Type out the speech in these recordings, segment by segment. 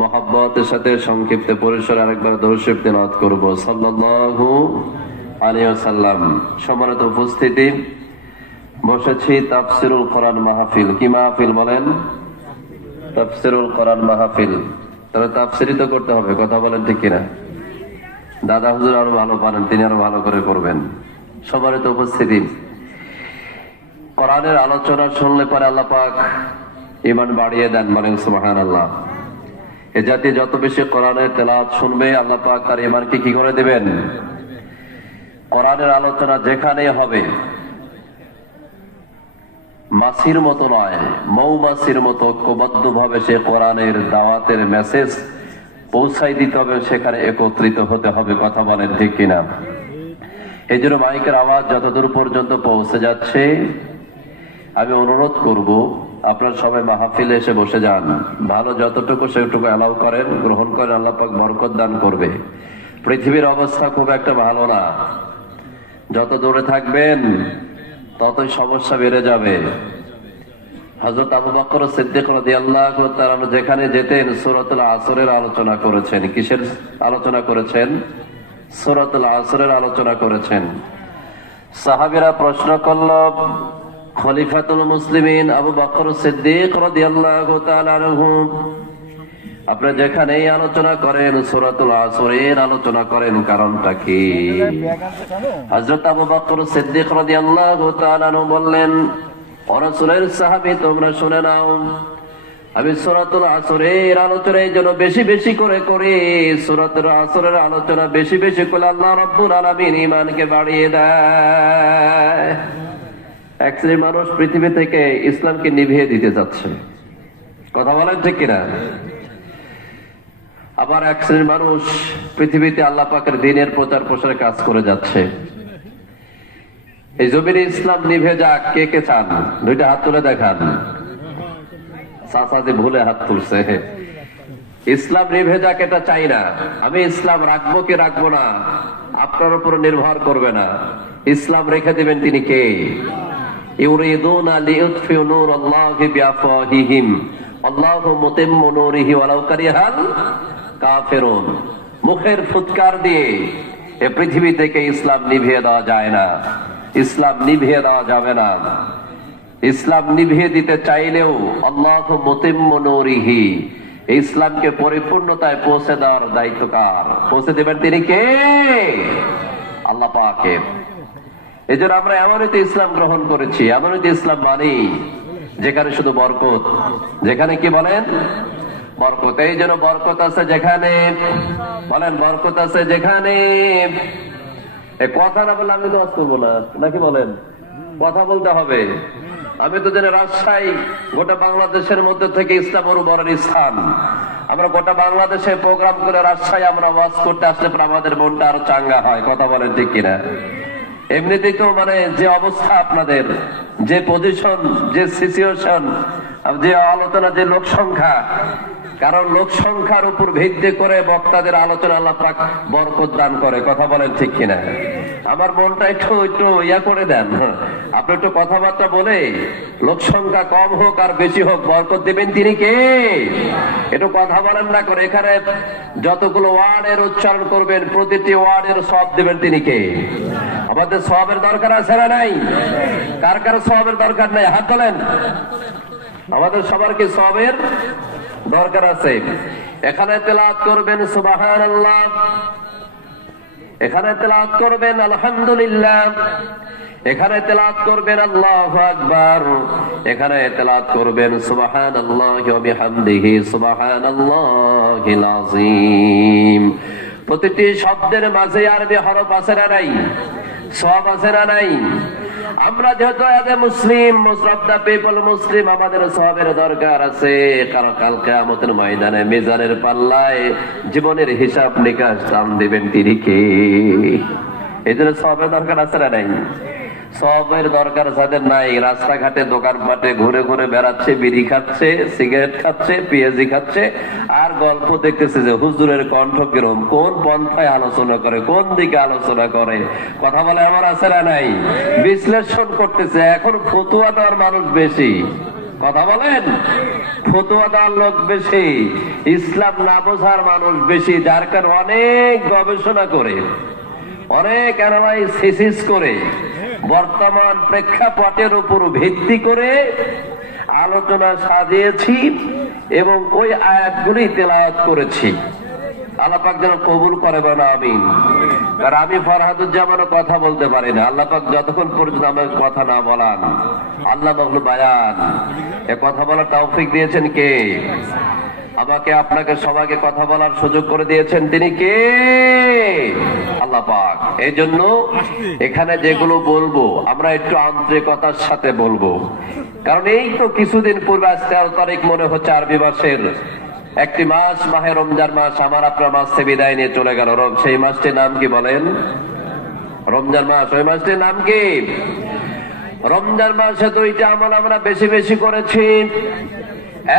মহব্বতের সাথে সংক্ষিপ্ত পরিসরে আরেকবার দরুদ শরীফ তেলাওয়াত করব। সাল্লাল্লাহু আলাইহি ওয়াসাল্লাম। সম্মানিত উপস্থিতি, বসেছি তাফসিরুল কোরআন মাহফিল। কি মাহফিল বলেন? তাফসিরুল কোরআন মাহফিল। তাহলে তাফসিরই তো করতে হবে, কথা বলেন ঠিক কিনা? দাদা হুজুর আরো ভালো পারেন, তিনি আরো ভালো করে করবেন। সম্মানিত উপস্থিতি, কোরআনের আলোচনা শুনলে পরে আল্লাহ পাক ঈমান বাড়িয়ে দেন, বলেন সুবহানাল্লাহ। এ জাতি যত বেশি কোরআনের তেলাওয়াত শুনবে আল্লাহ পাক তার ঈমানকে কি করে দিবেন? কোরআনের আলোচনা যেখানে হবে মাছির মতো নয়, মৌমাছির মতো ঐক্যবদ্ধ ভাবে সে কোরআনের দাওয়াতের মেসেজ পৌঁছাই দিতে হবে, সেখানে একত্রিত হতে হবে, কথা বলেন ঠিক কিনা? এই জন্য মাইকের আওয়াজ যতদূর পর্যন্ত পৌঁছে যাচ্ছে আমি অনুরোধ করব আপনারা সবাই মাহফিলে এসে বসে যান। ভালো যতটুকু সেটুকু অ্যালাউ করেন, গ্রহণ করেন, আল্লাহ পাক বরকত দান করবে। পৃথিবীর অবস্থা খুব একটা ভালো না, যত দূরে থাকবেন ততই সমস্যা বেড়ে যাবে। হযরত আবু বকর সিদ্দিক রাদিয়াল্লাহু তাআলা যেখানে যেতেন সূরাতুল আসরের আলোচনা করেছেন। কিসের আলোচনা করেছেন? সূরাতুল আসরের আলোচনা করেছেন। সাহাবীরা প্রশ্ন করল, খলিফাতুল মুসলিমিন আবু বকর সিদ্দিক রাদিয়াল্লাহু তাআলা আনহু, আপনি যেখানেই আলোচনা করেন সূরাতুল আসরের আলোচনা করেন, কারণটা কি? হযরত আবু বকর সিদ্দিক রাদিয়াল্লাহু তাআলা আনহু বললেন, ও রাসূলের সাহাবী, তোমরা শুনে নাও, আমি সূরাতুল আসরের আলোচনা এই জন্য বেশি বেশি করে করি, সূরাতুল আসরের আলোচনা বেশি বেশি করে আল্লাহ রাব্বুল আলামিন ঈমানকে বাড়িয়ে দেয়। এক শ্রেণীর মানুষ পৃথিবী থেকে ইসলামকে নিভিয়ে দিতে যাচ্ছে, কথা বলেন ঠিক কিনা? আবার এক শ্রেণীর মানুষ পৃথিবীতে আল্লাহ পাকের দ্বীনের প্রচার প্রসারে কাজ করে যাচ্ছে। এই জমিনে ইসলাম নিভে যাক, কে কে চান? দুইটা হাত তুলে দেখান। চাচাজি ভুলে হাত তুলছে। ইসলাম নিভে যাক এটা চাই না। আমি ইসলাম রাখবো কি রাখবো না আপনার উপর নির্ভর করবে না। ইসলাম রেখে দিবেন তিনি কে? ইউরিদুনা লিইউতফিউ নূরাল্লাহি বিআফওয়াহিহিম আল্লাহু মুতিম্মু নূরিহি ওয়ালাউ কারিহাল কাফিরুন। মুখের ফুৎকার দিয়ে এই পৃথিবী থেকে ইসলাম নিভিয়ে দেওয়া যায় না, ইসলাম নিভিয়ে দেওয়া যাবে না। ইসলাম নিভিয়ে দিতে চাইলেও আল্লাহু মুতিম্মু নূরিহি, ইসলামকে পরিপূর্ণতায় পৌঁছে দেওয়ার দায়িত্ব কার? পৌঁছে দেবেন তিনি কে? আল্লাহ পাকের। এই জন্য আমরা এমনই তো ইসলাম গ্রহণ করেছি, এমনই তো ইসলাম মানি যেখানে শুধু বরকত, যেখানে কি বলেন? বরকত। এই জন্য বরকত আছে যেখানে, বলেন বরকত আছে যেখানে। কথা না বললে আমি তো করবো না, নাকি বলেন? কথা বলতে হবে। আমি তো জানি রাজশাহী গোটা বাংলাদেশের মধ্যে থেকে ইসলামের বড় স্থান। আমরা গোটা বাংলাদেশে প্রোগ্রাম করে রাজশাহী আমরা ওয়াজ করতে আসলে পর আমাদের মনটা আরো চাঙ্গা হয়, কথা বলেন ঠিক কিনা? এমনিতেই তো যে অবস্থা আপনাদের, যে পজিশন, যে সিচুয়েশন, যে আলোচনা, যে লোক সংখ্যা, কারণ লোক সংখ্যার উপর ভিত্তি করে বক্তাদের আলোচনা আল্লাহ পাক বরকত দান করে, কথা বলেন ঠিক কিনা? আমার মনটা একটু ইয়া করে দেন, আপনি একটু কথাবার্তা বলে লোক সংখ্যা কম হোক আর বেশি হোক বরকত দিবেন তিনি কে? একটু কথা বলেন না করে। এখানে যতগুলো ওয়ার্ডের উচ্চারণ করবেন প্রতিটি ওয়ার্ডের সওয়াব দিবেন তিনি কে? আমাদের সওয়াবের দরকার আছে না নাই? কার কার সওয়াবের দরকার নাই? হাত তোলেন। আমাদের সবার কি সওয়াবের দরকার আছে? এখানে তেলাওয়াত করবেন সুবহানাল্লাহ, এখানে তেলাওয়াত করবেন আলহামদুলিল্লাহ, এখানে তেলাওয়াত করবেন আল্লাহু আকবার, এখানে তেলাওয়াত করবেন সুবহানাল্লাহি ওয়া বিহামদিহি সুবহানাল্লাহিল আযীম। প্রতিটি শব্দের মাঝে আরবি হরফ আছে না নাই? সওয়াব আছে না নাই? আমরা যেহেতু মুসলিম, মুসরাফদা পিপল মুসলিম, আমাদের সওয়াবের দরকার আছে। কারণ কাল কিয়ামতের ময়দানে মিজানের পাল্লায় জীবনের হিসাব নিকাশ দাম দিবেন তিনি কে? এই জন্য সওয়াবের দরকার আছে না নাই? সওয়াবের দরকার যাদের নাই, রাস্তাঘাটে দোকানপাটে ঘুরে ঘুরে বেড়াচ্ছে, বিড়ি খাচ্ছে, সিগারেট খাচ্ছে, পেঁয়াজি খাচ্ছে, আর গল্প দেখতেছে যে হুজুরের কণ্ঠ কিরম, কোন পন্থায় আলোচনা করে, কোন দিকে আলোচনা করে, কথা বলে এমন আছে না নাই? বিশ্লেষণ করতেছে। এখন ফতুয়া দেওয়ার মানুষ বেশি, কথা বলেন। ফতোয়া দেওয়ার লোক বেশি, ইসলাম না বোঝার মানুষ বেশি, যার কারণে অনেক গবেষণা করে, অনেক অ্যানালাইসিস করে, বর্তমান প্রেক্ষাপটের উপর ভিত্তি করে আলোচনা সাজিয়েছি এবং ওই আয়াতগুলি তেলাওয়াত করেছি। আল্লাহ পাক যেন কবুল করে বলেন আমিন। কারণ আমি ফরহাদুজ্জামানও কথা বলতে পারি না, আল্লাহ পাক যতক্ষণ পর্যন্ত আমার কথা না বলান, আল্লাহ বাবুল বায়ান, এ কথা বলার তৌফিক দিয়েছেন কে? আমাকে আপনাকে সবাইকে কথা বলার সুযোগ করে দিয়েছেন তিনি কে? আল্লাহ পাক। এই জন্য এখানে যেগুলো বলবো আমরা একটু আন্তরিকতার সাথে বলবো, কারণ এই তো কিছুদিন পূর্বে 13 তারিখ মনে হচ্ছে আরবি মাসের একটি মাস, মাহে রমজান মাস আমার আপনার মাস থেকে বিদায় নিয়ে চলে গেল। সেই মাসটির নাম কি বলেন? রমজান মাস। ওই মাসটির নাম কি? রমজান মাসে দুইটা আমল আমরা বেশি বেশি করেছি।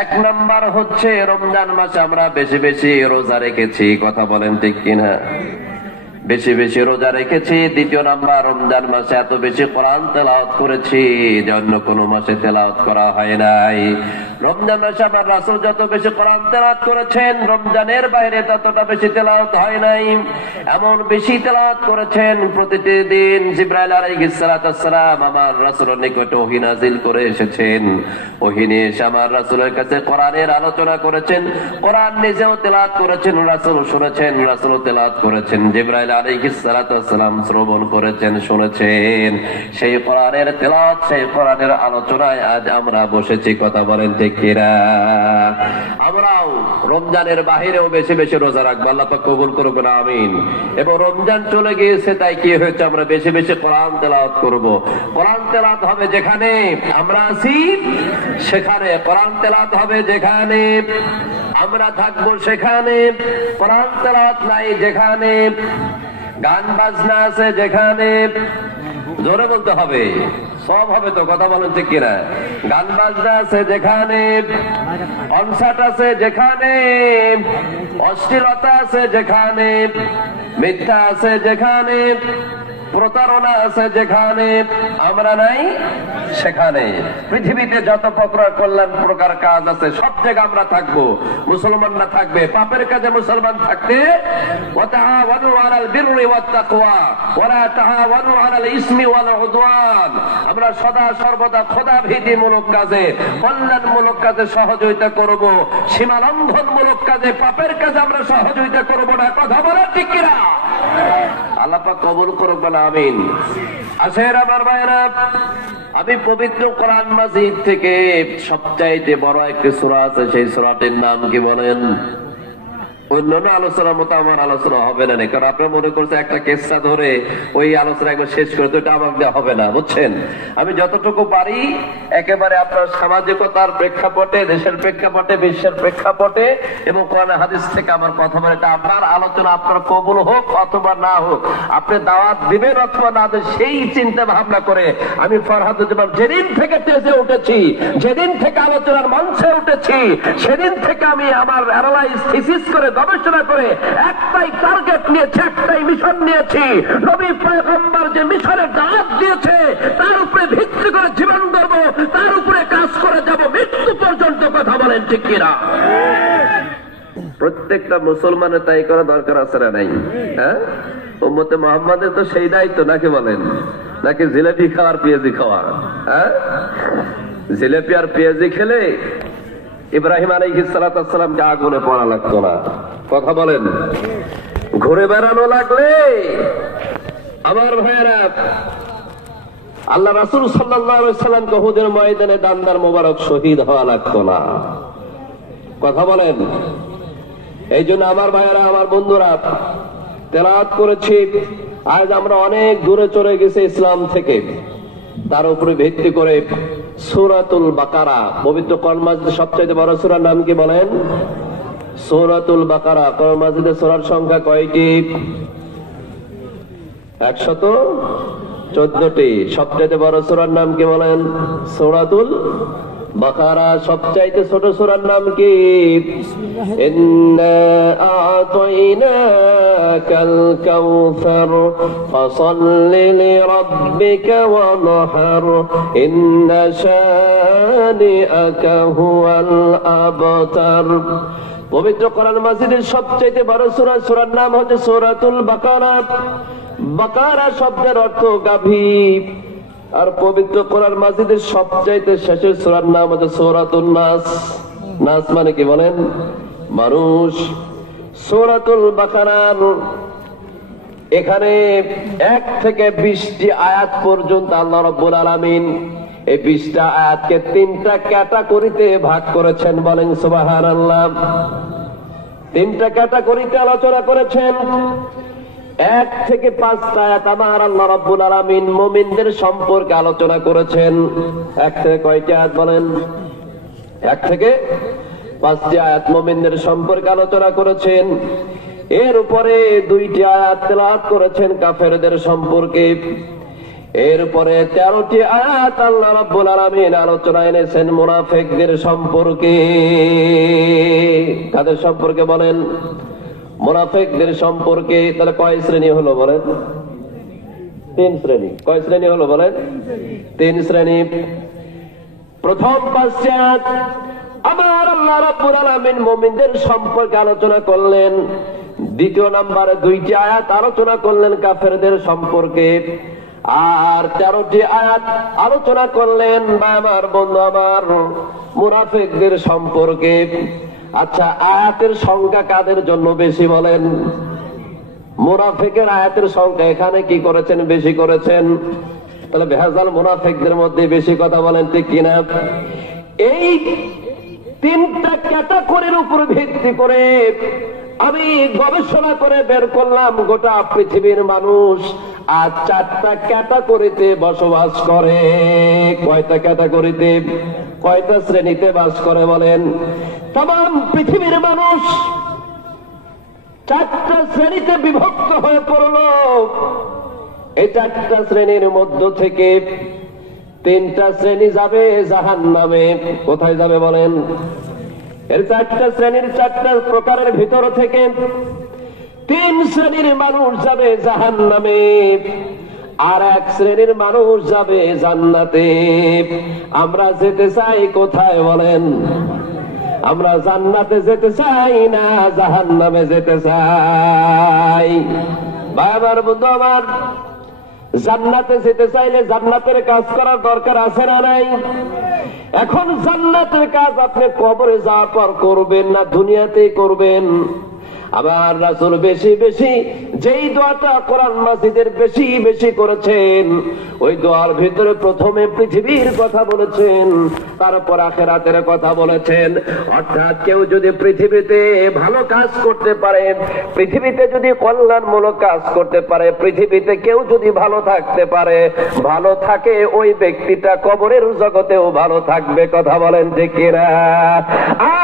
এক নাম্বার হচ্ছে রমজান মাসে আমরা বেশি বেশি রোজা রেখেছি, কথা বলেন ঠিক কিনা? বেশি বেশি রোজা রেখেছি। দ্বিতীয় নাম্বার, রমজান মাসে এত বেশি কোরআন তেলাওয়াত করেছি যে অন্য কোনো মাসে তেলাওয়াত করা হয় নাই। রমজান মাসে আমার রাসূল যত বেশি কোরআন তেলাওয়াত করেছেন রমজানের বাইরে ততটা বেশি তেলাওয়াত হয় নাই। এমন বেশি তেলাওয়াত করেছেন প্রতিটি দিন জিবরাইল আলাইহিস সালাম আমার রাসূলের নিকটে ওহী নাযিল করে এসেছেন। ওহী নিয়ে এসে আমার রাসূলের কাছে কোরআনের আলোচনা করেছেন, কোরআন নিজেও তেলাওয়াত করেছেন, রাসূল শুনেছেন, রাসূল তেলাওয়াত করেছেন, জিবরাইল আলাইহিস সালাম শ্রবণ করেছেন, শুনেছেন। সেই কোরআনের তেলাওয়াত, সেই কোরআনের আলোচনায় আজ আমরা বসেছি, কথা বলেন ঠিক কিনা? আমরাও রমজানের বাহিরেও বেশি বেশি রোজা রাখবো, আল্লাহ পাক কবুল করুক না আমিন। এবং রমজান চলে গিয়েছে তাই কি হয়েছে, আমরা বেশি বেশি কোরআন তেলাওয়াত করব। কোরআন তেলাওয়াত হবে যেখানে আমরা আছি সেখানে, কোরআন তেলাওয়াত হবে যেখানে আমরা থাকবো সেখানে, কোরআন তেলাওয়াত নাই যেখানে, গান বাজনা আছে যেখানে, জোরে বলতে হবে, সব হবে তো, কথা বলেন ঠিক কিনা? গান বাজনা আছে যেখানে, কনসার্ট আছে যেখানে, অশ্লীলতা আছে যেখানে, মিথ্যা আছে যেখানে, প্রতারণা আছে যেখানে, আমরা নাই সেখানে। পৃথিবীতে যত কল্যাণ প্রকার কাজ আছে সব জায়গায় আমরা থাকবো, মুসলমানরা থাকবে। পাপের কাজে মুসলমান থাকতে আমরা সদা সর্বদা খোদা ভীতিমূলক কাজে, কল্যাণমূলক কাজে সহযোগিতা করব, সীমা লঙ্ঘনমূলক কাজে, পাপের কাজে আমরা সহযোগিতা করব না, কথা বলা ঠিক কিনা? আল্লাহ পাক কবুল করুক বলে আমিন। আসেন আমার ভাইরা, আমি পবিত্র কোরআন মাজিদ থেকে সবচাইতে বড় একটি সূরা আছে, সেই সূরাটির নাম কি বলেন? অন্যান্য আলোচনার মতো আমার আলোচনা হবে না, কারণ আপনারা মনে করছে একটা কেসটা ধরে ওই আলোচনা একবার শেষ করে তো এটা আমার দেওয়া হবে না, বুঝছেন? আমি যতটুকু পারি একেবারে আপনার সামাজিকতার প্রেক্ষাপটে, দেশের প্রেক্ষাপটে, বিশ্বের প্রেক্ষাপটে এবং কোরআন হাদিস থেকে আমার কথা বলে, এটা আপনার আলোচনা আপনার কবুল হোক অথবা না হোক, আপনি দাওয়াত দিবেন অথবা না দেন, সেই চিন্তা ভাবনা করে আমি ফরহাদুজ্জামান যেদিন থেকে স্টেজে উঠেছি, যেদিন থেকে আলোচনার মঞ্চে উঠেছি, সেদিন থেকে আমি আমার অ্যানালাইজ থিসিস করে গবেষণা করে একটাই টার্গেট নিয়েছি, একটাই মিশন নিয়েছি। নবী পয়গম্বর যে মিশনের দাওয়াত দিয়েছে তার উপরে ভিত্তি করে জীবন গড়ব, তার উপরে কাজ করে যাব মৃত্যু পর্যন্ত, কথা বলেন ঠিক কিনা? প্রত্যেকটা মুসলমানের তাই করা দরকার আছে না নাই? হ্যাঁ, উম্মতে মুহাম্মাদের তো সেই দায়িত্ব, নাকি বলেন? নাকি জিলেপি খাওয়ার পেঁয়াজি খাওয়া? হ্যাঁ, জিলেপি আর পেঁয়াজি খেলে ইব্রাহিম আলাইহিস সালামকে আগুনে পড়া লাগতো না, কথা বলেন? ঘুরে বেড়ানো লাগলে আমার ভাইয়েরা আল্লাহ রাসূল সাল্লাল্লাহু আলাইহি সাল্লামকে উহুদের ময়দানে দান্দার মোবারক শহীদ হওয়া লাগতো না, কথা বলেন? এই জন্য আমার ভাইয়েরা, আমার বন্ধুরা, তেলাওয়াত করেছি। আজ আমরা অনেক দূরে চলে গেছি ইসলাম থেকে, তার উপরে ভিত্তি করে সূরাতুল বাকারা, পবিত্র কোরআন মাজিদের সবচেয়ে বড় সূরার নাম কি বলেন? সূরাতুল বাকারা। কোরআন মাজিদের সূরার সংখ্যা কয়টি? 114টি। সবচেয়ে বড় সূরার নাম কি বলেন? সূরাতুল বাকারা সবচাইতে ছোট সূরার নাম কি? ইন্না আ'তাইনাকাল কাউসার ফাসাল্লি লিরাব্বিকা ওয়ানহার ইন্না শানিআকা হুয়াল আবতার। পবিত্র কোরআন মাজিদের সবচাইতে বড় সূরা, সূরার নাম হচ্ছে সূরাতুল বাকারা। বাকারা শব্দের অর্থ গাভী। আর পবিত্র কোরআন মাজিদের সবচাইতে শেষের সূরার নাম হচ্ছে সূরাতুন নাস। নাস মানে কি বলেন? মানুষ। সূরাতুল বাকারার এখানে 1 থেকে 20টি আয়াত পর্যন্ত আল্লাহ রাব্বুল আলামিন এই 20টা আয়াতকে 3টা ক্যাটাগরিতে ভাগ করেছেন। বলেন সুবহানাল্লাহ। 3টা ক্যাটাগরিতে আলোচনা করেছেন। 1 থেকে 5টা আয়াত আমার আল্লাহ রাব্বুল আলামিন মুমিনদের সম্পর্কে আলোচনা করেছেন। 1 থেকে কয়টি আয়াত বলেন? 1 থেকে 5টি আয়াত মুমিনদের সম্পর্কে আলোচনা করেছেন। এর উপরে 2টি আয়াত তেলাওয়াত করেছেন কাফেরদের সম্পর্কে। এরপরে 13টি আয়াত আল্লাহ রাব্বুল আলামিন আলোচনা এনেছেন মুনাফিকদের সম্পর্কে। কাদের সম্পর্কে বলেন? মুনাফিকদের সম্পর্কে। তাহলে কয় শ্রেণী হলো বলেন? 3 শ্রেণী। কয় শ্রেণী হলো বলেন? 3 শ্রেণী। প্রথম 5টি আয়াত আমার আল্লাহ রাব্বুল আলামিন মুমিনদের সম্পর্কে আলোচনা করলেন। দ্বিতীয় নম্বরে 2টি আয়াত আলোচনা করলেন কাফেরদের সম্পর্কে। আর 13টি আয়াত আলোচনা করলেন বা আমার বন্ধু আমার মুনাফিকদের সম্পর্কে। আচ্ছা, আয়াতের সংখ্যা কাদের জন্য বেশি বলেন? মুনাফিকের আয়াতের সংখ্যা এখানে কি করেছেন? বেশি করেছেন। তাহলে ভেজাল মুনাফিকদের মধ্যে বেশি কথা বলেন, ঠিক কিনা? এই 3টা ক্যাটাগরির উপর ভিত্তি করে আমি গবেষণা করে বের করলাম গোটা পৃথিবীর মানুষ আর 4টা ক্যাটাগরিতে বসবাস করে। কয়টা ক্যাটাগরিতে? কয়টা শ্রেণীতে বাস করে বলেন? तमाम পৃথিবীর মানুষ 4টা শ্রেণীতে বিভক্ত হয়ে পড়ল। এই 4টা শ্রেণীর মধ্য থেকে 3টা শ্রেণী যাবে জাহান্নামে। কোথায় যাবে বলেন? এর 4টা শ্রেণীর 4টা প্রকারের ভিতর থেকে 3 শ্রেণীর মানুষ যাবে জাহান্নামে, আর 1 শ্রেণীর মানুষ যাবে জান্নাতে। আমরা যেতে চাই কোথায় বলেন? আমরা জান্নাতে যেতে চাই না জাহান্নামে যেতে চাই? ভাই আমার, বন্ধু আমার, জান্নাতে যেতে চাইলে জান্নাতের কাজ করার দরকার আছে না নাই? এখন জান্নাতের কাজ আপনি কবরে যাওয়ার পর করবেন না দুনিয়াতেই করবেন? আবার রাসূল বেশি বেশি যেই দোয়াটা কোরআন মাজিদের বেশি বেশি করেছেন, ওই দোয়ার ভিতরে প্রথমে পৃথিবীর কথা বলেছেন, তারপর আখিরাতের কথা বলেছেন। অর্থাৎ কেউ যদি পৃথিবীতে ভালো কাজ করতে পারে, পৃথিবীতে যদি কল্যাণমূলক কাজ করতে পারে, পৃথিবীতে কেউ যদি ভালো থাকতে পারে, ভালো থাকে, ওই ব্যক্তিটা কবরের জগতেও ভালো থাকবে। কথা বলেন ঠিক কিনা?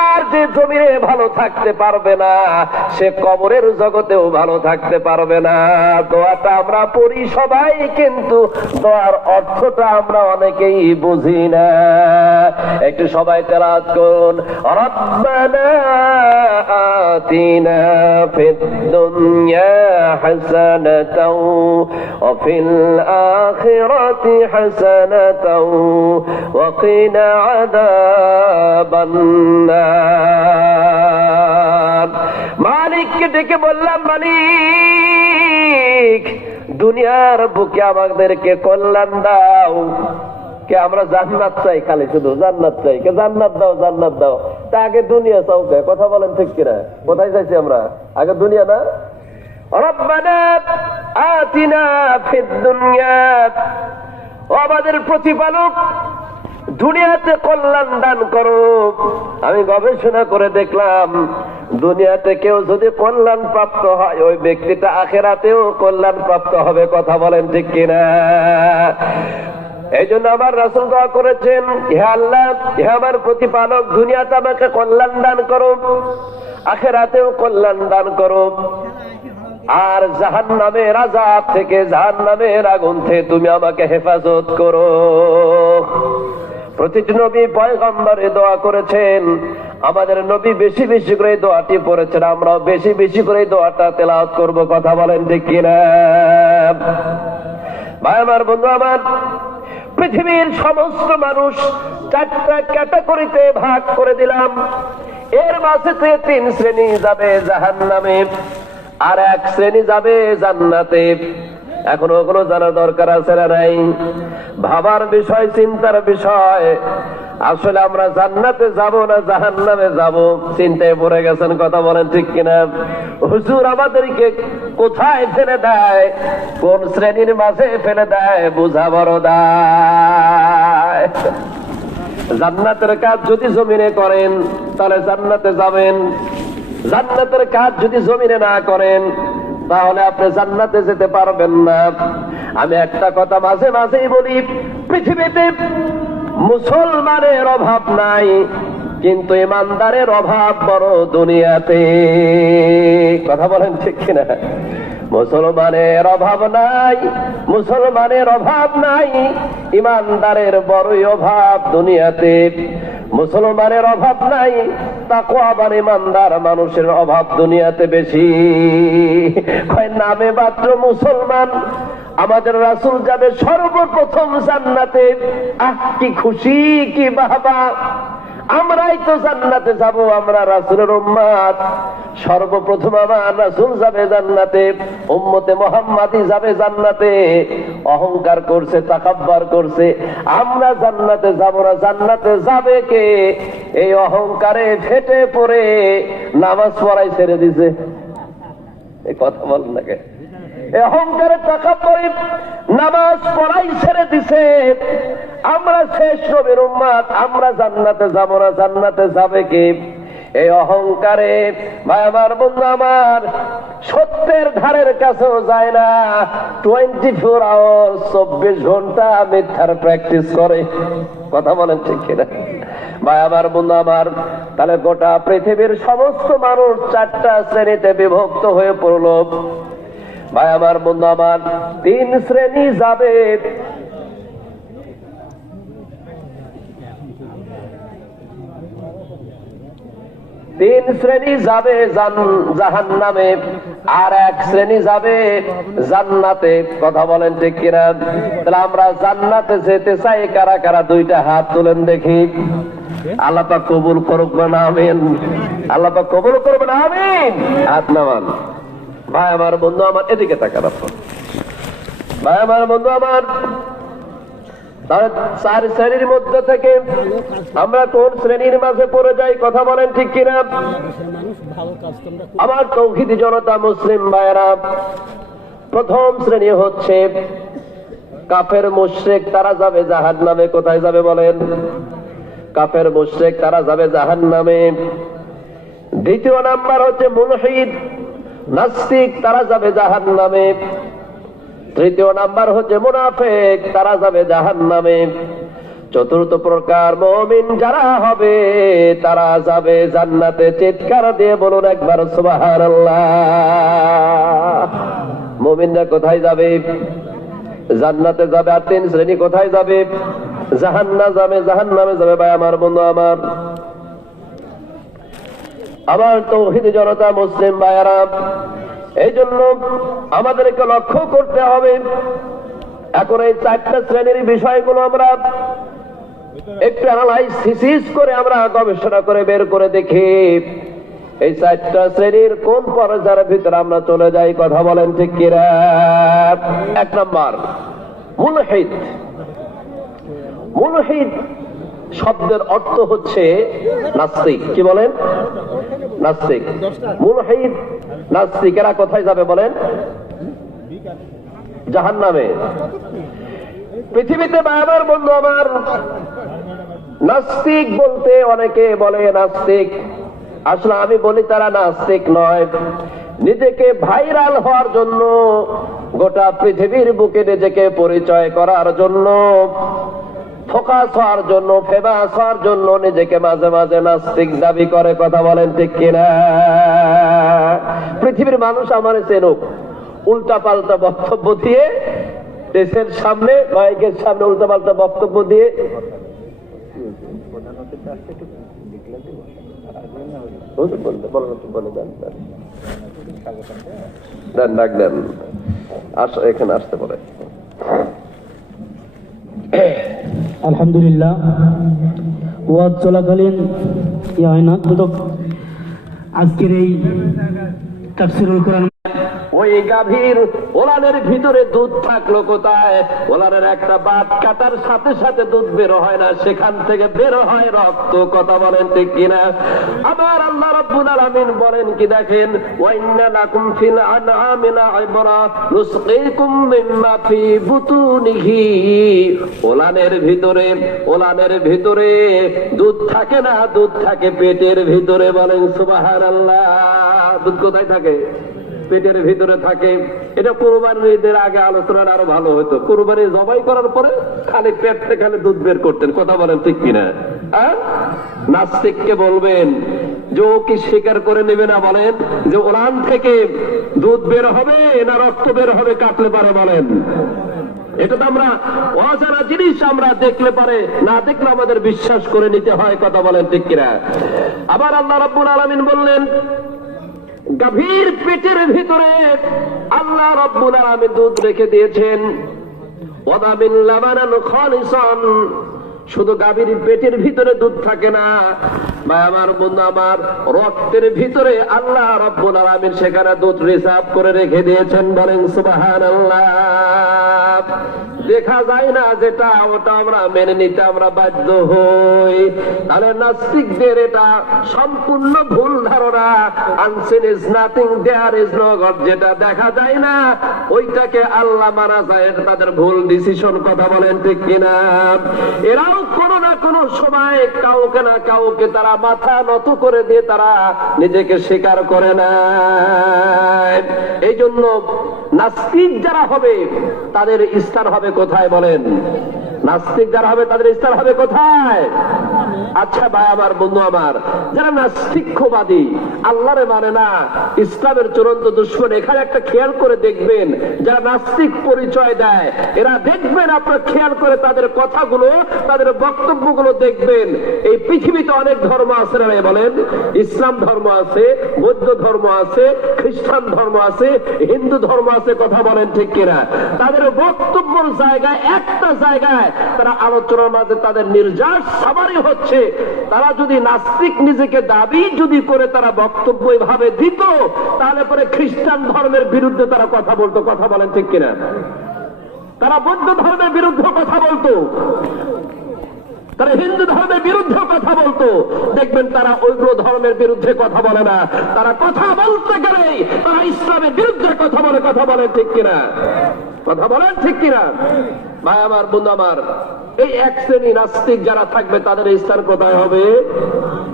আর যে জমিনে ভালো থাকতে পারবে না, সে কবরের জগতেও ভালো থাকতে পারবে না। দোয়াটা আমরা পড়ি সবাই, কিন্তু দোয়ার অর্থটা আমরা অনেকেই বুঝি না। একটু সবাই তেলাওয়াত করুন, রব্বানা আতিনা ফিদ দুনিয়া হাসানাতাও ওয়া ফিল আখিরাতি হাসানাতাও ওয়া কিনা আযাবান নার। মালিককে ডেকে বললাম, মালিক, দুনিয়ার বুকে আমাদেরকে কল্যাণ দাও। কে আমরা জান্নাত চাই, খালি শুধু জান্নাত চাই। কে জান্নাত দাও, জান্নাত দাও। তা আগে দুনিয়া চাও কে? কথা বলেন ঠিক কিনা? কোথায় চাইছি আমরা? আগে দুনিয়া না? রব্বানা আতিনা ফিদ দুনিয়া, ও আমাদের প্রতিপালক, দুনিয়াতে কল্যাণ দান করো। আমি গবেষণা করে দেখলাম, দুনিয়াতে কেউ যদি কল্যাণ প্রাপ্ত হয়, ওই ব্যক্তিটা আখিরাতেও কল্যাণ প্রাপ্ত হবে। কথা বলেন ঠিক কিনা? এই জন্য আমার রাসূল দোয়া করেছেন, হে আল্লাহ, হে আমার প্রতিপালক, দুনিয়াতে আমাকে কল্যাণ দান করো, আখিরাতেও কল্যাণ দান করো, আর জাহান্নামের আযাব থেকে, জাহান্নামের আগুন থেকে তুমি আমাকে হেফাজত করো। প্রতিটি নবী পয়গম্বরে দোয়া করেছেন, আমাদের নবী বেশি বেশি করে দোয়াটি পড়েছেন, আমরাও বেশি বেশি করে দোয়াটা তেলাওয়াত করব। কথা বলেন ঠিক কিনা? ভাই আমার, বন্ধু আমার, পৃথিবীর সমস্ত মানুষ 4টা ক্যাটাগরিতে ভাগ করে দিলাম। এর মাঝে 3 শ্রেণী যাবে জাহান্নামে, আর 1 শ্রেণী যাবে জান্নাতে। এখনো কোনো জানার দরকার আছে না নাই? ভাবার বিষয়, চিন্তার বিষয়। আসলে আমরা জান্নাতে যাব না জাহান্নামে যাব, চিন্তায় পড়ে গেছেন। কথা বলেন ঠিক কিনা? হুজুর আমাদেরকে কোথায় ফেলে দেয়, কোন শ্রেণীর মাঝে ফেলে দেয়, বুঝা বড় দায়। জান্নাতের কাজ যদি জমিনে করেন তাহলে জান্নাতে যাবেন, জান্নাতের কাজ যদি জমিনে না করেন তাহলে আপনি জান্নাতে যেতে পারবেন না। আমি একটা কথা মাঝে মাঝেই বলি, পৃথিবীতে মুসলমানের অভাব নাই, কিন্তু ইমানদারের অভাব বড় দুনিয়াতে। কথা বলেন ঠিক কিনা? মুসলমানের অভাব নাই, মুসলমানের অভাব নাই, ইমানদারের বড়ই অভাব দুনিয়াতে। মুসলমানের অভাব নাই, তাকওয়াবান ইমানদার মানুষের অভাব দুনিয়াতে বেশি। নামে মাত্র মুসলমান, আমাদের রাসূল যাবে সর্বপ্রথম জান্নাতে। আহ, কি খুশি, কি বাহবা! আমরাই তো জান্নাতে যাব, আমরা রাসূলের উম্মত। সর্বপ্রথম আমার রাসূল যাবে জান্নাতে, উম্মতে মুহাম্মাদি যাবে জান্নাতে। অহংকার করছে, তাকাব্বর করছে, আমরা জান্নাতে যাব না। জান্নাতে যাবে কে? এই অহংকারে ফেটে পড়ে নামাজ পড়াই ছেড়ে দিছে। এই কথা বলেন না কে? অহংকারে তাকাব্বরে নামাজ পড়াই ছেড়ে দিছে। আমরা শেষ নবীর উম্মত, আমরা জান্নাতে যাব না, জান্নাতে যাবে কে? এই অহংকারে ভাই আমার, বন্ধু আমার, সত্যের ধারের কাছেও যায় না। 24 আওয়ার্স, 24 ঘন্টা মিথ্যার প্র্যাকটিস করে। কথা বলেন ঠিক কিনা? ভাই আমার, বন্ধু আমার, তাহলে গোটা পৃথিবীর সমস্ত মানুষ 4টা শ্রেণীতে বিভক্ত হয়ে পড়ল। ভাই আমার, বন্ধু আমার, 3 শ্রেণী যাবে। তিন শ্রেণী যাবে জাহান্নামে, আর 1 শ্রেণী যাবে জান্নাতে। কথা বলেন ঠিক কিনা? তাহলে আমরা জান্নাতে যেতে চাই কারা কারা? 2টা হাত তুলেন দেখি। আল্লাহ পাক কবুল করুক না, আমিন। আল্লাহ পাক কবুল করবেন, আমিন। হাত নামান। ভাই আমার, বন্ধু আমার, এদিকে তাকান আপনি। ভাই আমার, বন্ধু আমার, তাহলে 4 শ্রেণীর মধ্যে থেকে আমরা কোন শ্রেণীর মাঝে পড়ে যাই? কথা বলেন ঠিক কিনা? আমার তৌহিদি জনতা, মুসলিম ভাইয়েরা, প্রথম শ্রেণী হচ্ছে কাফের মুশরিক, তারা যাবে জাহান্নামে। কোথায় যাবে বলেন? কাফের মুশরিক, তারা যাবে জাহান্নামে। দ্বিতীয় নাম্বার হচ্ছে মুলহিদ, নাস্তিক, তারা যাবে জাহান্নামে। তৃতীয় নাম্বার হচ্ছে মুনাফিক, তারা যাবে জাহান্নামে। চতুর্থ প্রকার মুমিন যারা হবে তারা যাবে জান্নাতে। চিৎকার দিয়ে বলুন একবার সুবহানাল্লাহ। মুমিনরা কোথায় যাবে? জান্নাতে যাবে। আর 3 শ্রেণী কোথায় যাবে? জাহান্নামে যাবে। ভাই আমার, বন্ধু আমার, আমার তৌহিদি জনতা, মুসলিম ভাইয়েরা, এই জন্য আমাদেরকে লক্ষ্য করতে হবে। এখন এই 4টা শ্রেণীর বিষয়গুলো আমরা একটু অ্যানালাইসিস করে, আমরা গবেষণা করে বের করে দেখি এই 4টা শ্রেণীর কোন পর্যায়ের ভিতরে আমরা চলে যাই। কথা বলেন ঠিক কিনা? 1 নাম্বার মুলহিদ। মুলহিদ শব্দের অর্থ হচ্ছে নাস্তিক। কি বলেন? নাস্তিক। মুলহিদ, নাস্তিকেরা কোথায় যাবে বলেন? জাহান্নামে। পৃথিবীতে বাবার, বন্ধু আমার, নাস্তিক বলতে অনেকে বলে নাস্তিক, আসলে আমি বলি তারা নাস্তিক নয়। নিজেকে ভাইরাল হওয়ার জন্য, গোটা পৃথিবীর বুকে নিজেকে পরিচয় করার জন্য, ফোকাস হওয়ার জন্য, ফেমাস হওয়ার জন্য নিজেকে মাঝে মাঝে নাস্তিক দাবি করে। কথা বলেন ঠিক কিনা? পৃথিবীর মানুষ আমার চেনুক, উল্টা পাল্টা বক্তব্য দিয়ে, দেশের সামনে, মাইকের সামনে উল্টা পাল্টা বক্তব্য দিয়ে ডাক দেন, এখানে আসতে পারে। আলহামদুলিল্লাহ, ওয়াজ চলাকালীন ইয়ে হয় না, কিন্তু আজকের এই তাফসীরুল কোরআন ওই গাভীর ওলানের ভিতরে দুধ থাকলো কোথায়? ওলানের একটা বাত কাটার সাথে সাথে দুধ বের হয় না, সেখান থেকে বের হয় রক্ত। কথা বলেন ঠিক কিনা? আবার আল্লাহ রাব্বুল আলামিন বলেন কি দেখেন, ওয়াইন্না লাকুম ফিল আনআমিনা ইবরা নুসকিকুম মিম্মা ফি বুতুনিহি। ওলানের ভিতরে দুধ থাকে না, দুধ থাকে পেটের ভিতরে। বলেন সুবহানাল্লাহ। দুধ কোথায় থাকে? পেটের ভিতরে থাকে। এটা কুরবানির ঈদের আগে আলোচনা আরো ভালো হতো। কুরবানি জবাই করার পরে খালি পেট থেকে খালি দুধ বের করতেন। কথা বলেন ঠিক কিনা? নাস্তিককে বলবেন যে ও কি স্বীকার করে নেবে না? বলেন যে ওলান থেকে দুধ বের হবে না রক্ত বের হবে কাটলে পারে? বলেন। এটা তো আমরা অজানা জিনিস, আমরা দেখলে পারে, না দেখলে আমাদের বিশ্বাস করে নিতে হয়। কথা বলেন ঠিক কিনা? আবার আল্লাহ রাব্বুল আলামিন বললেন, গাভীর পেটের ভিতরে আল্লাহ রাব্বুল আলামিন দুধ রেখে দিয়েছেন। ওয়াদাবিল লাবানান খালিসান। শুধু গাভীর পেটের ভিতরে দুধ থাকে না ভাই আমার বন্ধু আমার, রক্তের ভিতরে আল্লাহ রাব্বুল আলামিন সেখানে দুধ রিজার্ভ করে রেখে দিয়েছেন। বলেন সুবহানাল্লাহ। দেখা যায় না যেটা, ওটা আমরা মেনে নিতে আমরা বাধ্য হই। তাহলে নাস্তিকদের এটা সম্পূর্ণ ভুল ধারণা। Unseen is nothing, there is no God. যেটা দেখা যায় না ওইটাকে আল্লাহ মানা যায়, এটা তাদের ভুল ডিসিশন। কথা বলেন ঠিক কিনা? এরাও কোনো না কোনো সময় কাউকে না কাউকে তারা মাথা নত করে দিয়ে তারা নিজেকে স্বীকার করে না। এই জন্য নাস্তিক যারা হবে তাদের স্থান হবে কোথায়? বলেন। নাস্তিক যারা হবে তাদের স্থান হবে কোথায়? আচ্ছা ভাই আমার বন্ধু আমার, যারা নাস্তিকবাদী, আল্লাহরে মানে না, ইসলামের চূড়ান্ত দুশমন, এখানে একটা খেয়াল করে দেখবেন, যারা নাস্তিক পরিচয় দেয় এরা দেখবেন, আপনার খেয়াল করে তাদের কথাগুলো, তাদের বক্তব্যগুলো দেখবেন। এই পৃথিবীতে অনেক ধর্ম আছে না? বলেন। ইসলাম ধর্ম আছে, বৌদ্ধ ধর্ম আছে, খ্রিস্টান ধর্ম আছে, হিন্দু ধর্ম আছে। কথা বলেন ঠিক কিনা? তাদের বক্তব্যের জায়গায় একটা জায়গায় তারা আলোচনার মাঝে তাদের নির্যাস সাবারি হচ্ছে। তারা যদি নাস্তিক নিজেকে দাবি যদি করে তারা বক্তব্য এভাবে দিত, তাহলে পরে খ্রিস্টান ধর্মের বিরুদ্ধে তারা কথা বলতো। কথা বলেন ঠিক কিনা? তারা বৌদ্ধ ধর্মের বিরুদ্ধে কথা বলতো, তারা হিন্দু ধর্মের বিরুদ্ধে কথা বলতো। দেখবেন তারা ওইগুলো ধর্মের বিরুদ্ধে কথা বলে না, তারা কথা বলতে গেলে তারা ইসলামের বিরুদ্ধে কথা বলে। কথা বলেন ঠিক কিনা? কথা বলেন ঠিক কিনা? ভাই আমার বন্ধু আমার, এই এক শ্রেণী নাস্তিক যারা থাকবে তাদের স্থান কোথায় হবে?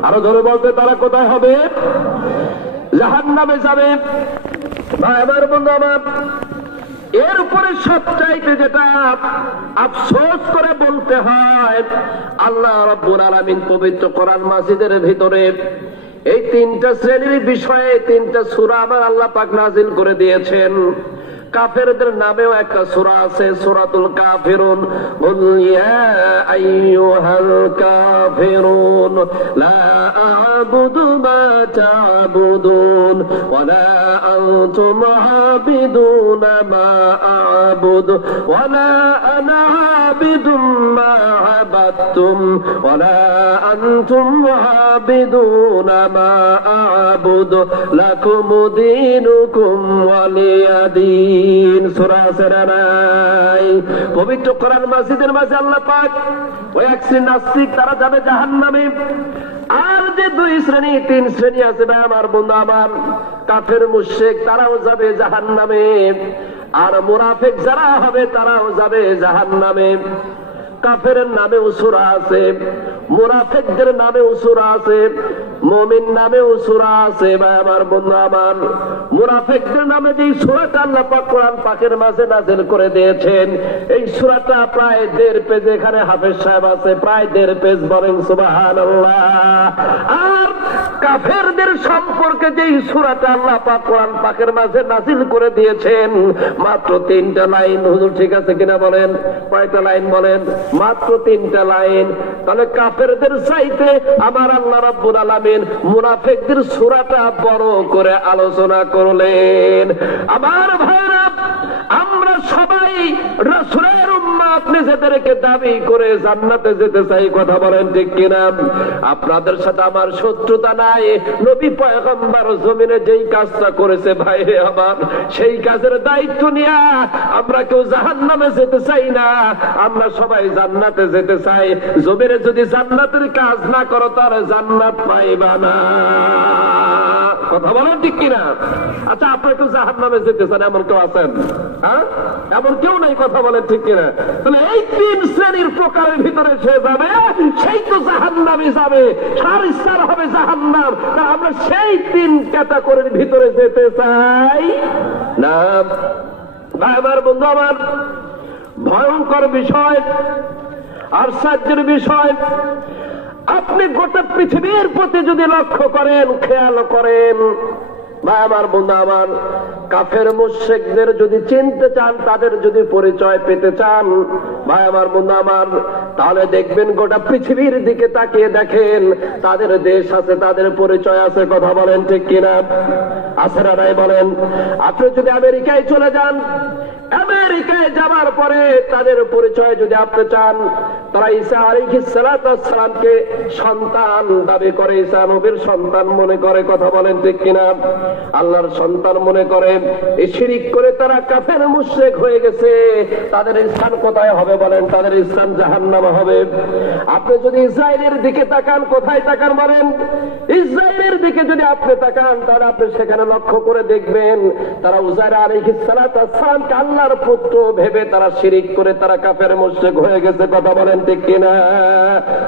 আরো ধরে বলতে, তারা কোথায় হবে? জাহান্নামে যাবে। ভাই আমার বন্ধু আমার, এর উপরে সবচাইতে যেটা আফসোস করে বলতে হয়, আল্লাহ রাব্বুল আলামিন পবিত্র কোরআন মাজিদের ভিতরে এই তিনটা শ্রেণীর বিষয়ে তিনটা সূরা আমার আল্লাহ পাক নাযিল করে দিয়েছেন। কাফেরদের নামেও একটা সূরা আছে, সূরাতুল কাফিরুন। কুল ইয়া আইয়ুহাল কাফিরুন লা আ'বুদু মা তা'বুদুন ওয়া লা আনতুম আ'বিদুনা মা আ'বুদু ওয়া লা আনা আ'বিদুম মা আ'বাদতুম ওয়া লা আনতুম আ'বিদুনা মা আ'বুদু লাকুম দীনুকুম ওয়ালিয়া দীন। সূরা সেরানাই পবিত্র কোরআন মাজিদের মাঝে আল্লাহ পাক ওই এক শ্রেণী নাস্তিক তারা যাবে জাহান্নামে। আর যে দুই শ্রেণী তিন শ্রেণী আছে ভাই আমার বন্ধু আমার, কাফের মুশরিক তারাও যাবে জাহান্নামে, আর মুনাফিক যারা হবে তারাও যাবে জাহান্নামে। কাফেরের নামে সূরা আছে, মুনাফিকদের নামে সূরা আছে। মুমিন নামেও সূরা আছে ভাই আমার বন্ধু আমার। মুনাফিকদের নামে যে সূরাটা আল্লাহ পাক কোরআন পাকের মাঝে নাযিল করে দিয়েছেন, এই সূরাটা প্রায় 1.5 পেজ, এখানে হাফেজ সাহেব আছে, প্রায় 1.5 পেজ, বলেন সুবহানাল্লাহ। আর কাফেরদের সম্পর্কে যে সূরাটা আল্লাহ পাক কোরআন পাকের মাঝে নাযিল করে দিয়েছেন, মাত্র 3টা লাইন। হুজুর ঠিক আছে কিনা বলেন? কয়টা লাইন বলেন? মাত্র 3টা লাইন। তাহলে কাফেরদের চাইতে আমার আল্লাহ রাব্বুল আলামিন মুনাফিকদের সূরাটা বড় করে আলোচনা করলেন। আমার ভাইরা, আমরা সবাই রাসূলের উম্মত, নিজেদেরকে দাবি করে জান্নাতে যেতে চাই, কথা বলেন ঠিক কিনা? আপনাদের সাথে আমার শত্রুতা নাই। নবী পয়গম্বর জমিনে যেই কাজটা করেছে ভাই আমার, সেই কাজের দায়িত্ব নিয়ে আমরা কেউ জাহান্নামে যেতে চাই না, আমরা সবাই জান্নাতে যেতে চাই। জমিনে যদি জান্নাতের কাজ না করো তার জান্নাত পাইবা না, কথা বলেন ঠিক কিনা? আচ্ছা, আপনারা কেউ জাহান্নামে যেতে চান এমন কেউ আছেন? হ্যাঁ, এমন কেউ নাই, কথা বলেন ঠিক কিনা? তাহলে এই 3 শ্রেণীর প্রকারের ভিতরে সে যাবে, সেই তো জাহান্নামে যাবে, তার ইচ্ছা হবে জাহান্নাম। তা আমরা সেই 3 ক্যাটাগরির ভিতরে যেতে চাই না। ভাই আমার বন্ধু আমার, ভয়ঙ্কর বিষয়, আশ্চর্যের বিষয়, আপনি গোটা পৃথিবীর প্রতি যদি লক্ষ্য করেন, খেয়াল করেন, ভাই আমার বন্ধু আমার, কাফের মুশরিকদের যদি চিনতে চান, তাদের যদি পরিচয় পেতে চান, ভাই আমার বন্ধু আমার, তাহলে দেখবেন গোটা পৃথিবীর দিকে তাকিয়ে দেখেন, তাদের দেশ আছে, তাদের পরিচয় আছে, কথা বলেন ঠিক কিনা? আছে না নাই বলেন? আপনি যদি আমেরিকায় চলে যান, আমেরিকায় যাবার পরে তাদের পরিচয় যদি আপনি চান, তারা ঈসা আলাইহিস সালামকে সন্তান দাবি করে, ঈসা নবীর সন্তান মনে করে, কথা বলেন ঠিক কিনা? আল্লাহর সন্তান মনে করে। এই শিরিক করে তারা কাফের মুশরিক হয়ে গেছে। তাদের স্থান কোথায় হবে বলেন? তাদের স্থান জাহান্নামে হবে। আপনি যদি ইসরায়েলের দিকে তাকান, কোথায় তাকান বলেন? ইসরায়েলের দিকে যদি আপনি তাকান, তাহলে আপনি সেখানে লক্ষ্য করে দেখবেন, তারা উজাইর আলাইহিস সালামকে আল্লাহর পুত্র ভেবে তারা শিরিক করে তারা কাফের মুশরিক হয়ে গেছে, কথা বলেন ঠিক কিনা?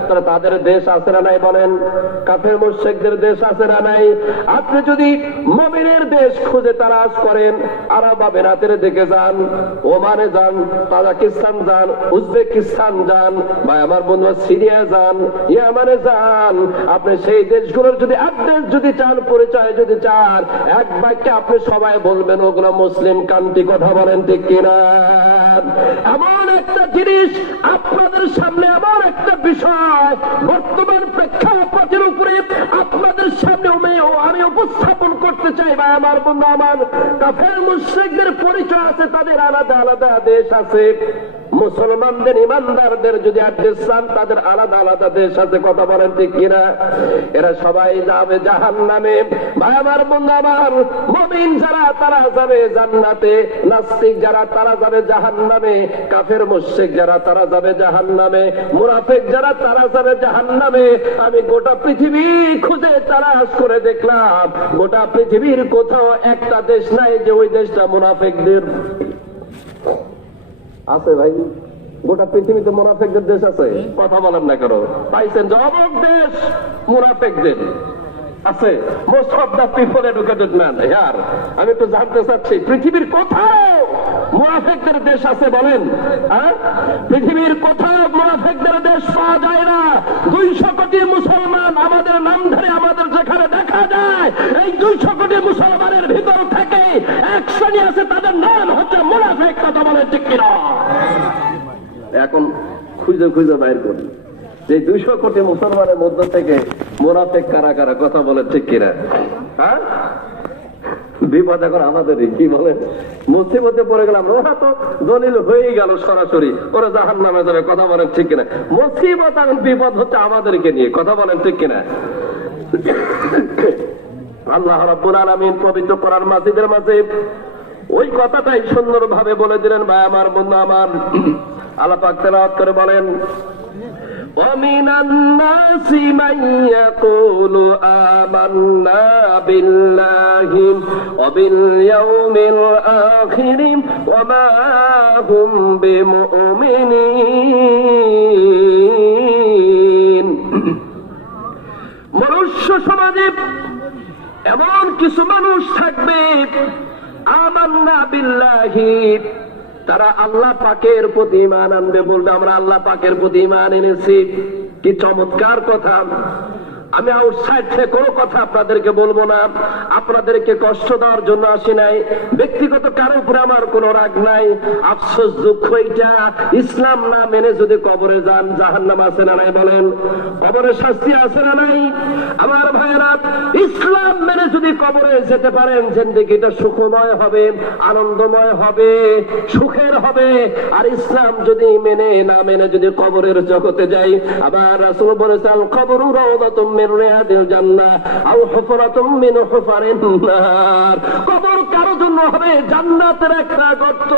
তারা তাদের দেশ আছে না নাই বলেন? কাফের মুশরিকদের দেশ আছে না নাই? আপনি যদি মুমিনের দেশ খুঁজে তালাশ করেন, আরব আমিরাতের দিকে যান, ওমানে যান, তাজিকিস্তান যান, উজবেকিস্তান যান, বা আমার বন্ধু সিরিয়া যান, ইয়ামানে যান, আপনি সেই দেশগুলোর যদি অ্যাড্রেস যদি চান, পরিচয় যদি চান, এক বাক্যে আপনি সবাই বলবেন ওগুলো মুসলিম কান্ট্রি, কথা বলেন ঠিক কিনা? এমন একটা জিনিস আপনাদের সামনে, এমন একটা বিষয় বর্তমান প্রেক্ষাপটের উপরে আপনাদের সামনে আমি উপস্থাপন করতে চাই। ভাই আমার বন্ধু আমার, কাফের মুশরিকদের পরিচয় আছে, তাদের আলাদা আলাদা দেশ আছে। মুসলমানদের, ইমানদারদের যদি অ্যাড্রেস চান, তাদের আলাদা আলাদা দেশ আছে, কথা বলেন ঠিক কিনা? এরা সবাই যাবে জাহান্নামে। ভাই আমার বন্ধু আমার, মুমিন যারা তারা যাবে জান্নাতে, নাস্তিক যারা তারা যাবে জাহান্নামে, কাফের মুশরিক যারা তারা যাবে জাহান্নামে, মুনাফিক যারা তারা যাবে জাহান্নামে। আমি গোটা পৃথিবী খুঁজে তালাশ করে দেখলাম, গোটা পৃথিবীর কোথাও একটা দেশ নাই যে ওই দেশটা মুনাফিকদের আছে। ভাই, গোটা পৃথিবীতে মুনাফিকদের দেশ আছে, কথা বলেন না কেন? পাইছেন যে অমুক দেশ মুনাফিকদের আছে। Most of the people educated man here. আমি একটু জানতে চাচ্ছি, পৃথিবীর কোথাও মুনাফিকদের দেশ আছে বলেন? হ্যাঁ, পৃথিবীর কোথাও মুনাফিকদের দেশ পাওয়া যায় না। 200 কোটি মুসলমান আমাদের নাম ধরে আমাদের যেখানে দেখা যায়, এই 200 কোটি মুসলমানের ভিতর থেকে এক শ্রেণী আছে, তাদের নাম হচ্ছে মুনাফিক, কথা বলেন ঠিক কিনা? এখন খুঁজে খুঁজে বাইর করি যে 200 কোটি মুসলমানের মধ্যে থেকে মুনাফিক কারা কারা, কথা বলে ঠিক কিনা? হ্যাঁ, বিপদ এখন আমাদেরই, কি বলেন? মুসিবতে পড়ে গেলাম, ওরা তো দলিল হয়ে গেল সরাসরি, ওরা জাহান্নামে যাবে, কথা বলেন ঠিক কিনা? মুসিবত এখন বিপদ হচ্ছে আমাদেরকে নিয়ে, কথা বলেন ঠিক কিনা? আল্লাহ রাব্বুল আলামিন পবিত্র কোরআন মাজিদের মাঝে ওই কথাটাই সুন্দর ভাবে বলে দিলেন। ভাই আমার বন্ধু আমার, আল্লাহ পাক তেলাওয়াত করে বলেন, وَمِنَ النَّاسِ مَن يَقُولُ آمَنَّا بِاللَّهِ وَبِالْيَوْمِ الْآخِرِ وَمَا هُمْ بِمُؤْمِنِينَ। মনুষ্য সমাজে এমন কিছু মানুষ থাকবে আমান্না বিল্লাহি, তারা আল্লাহ পাকের প্রতি ঈমান আনবে, বলবে আমরা আল্লাহ পাকের প্রতি ঈমান এনেছি। কি চমৎকার কথা! আমি আউটসাইড থেকে কোনো কথা আপনাদেরকে বলবো না, আপনাদেরকে কষ্ট দেওয়ার জন্য আসি নাই, ব্যক্তিগত কারো উপরে আমার কোনো রাগ নাই। আফসোস দুঃখ এইটা, ইসলাম না মেনে যদি কবরে যান, জাহান্নাম আছে না নাই বলেন? কবরে শাস্তি আছে না নাই? আমার ভাইয়েরা, ইসলাম মেনে যদি কবরে যেতে পারেন, জিন্দেগিটা সুখময় হবে, আনন্দময় হবে, সুখের হবে। আর ইসলাম যদি না মেনে যদি কবরের জগতে যাই, আবার রাসূল বলেছেন কবরু রাউদাতুম মিন রিয়াদিল জান্নাহ আও হুফরাতুম মিন হুফারিন নার। কবর কারো জন্য হবে জান্নাতের একটা গর্ত,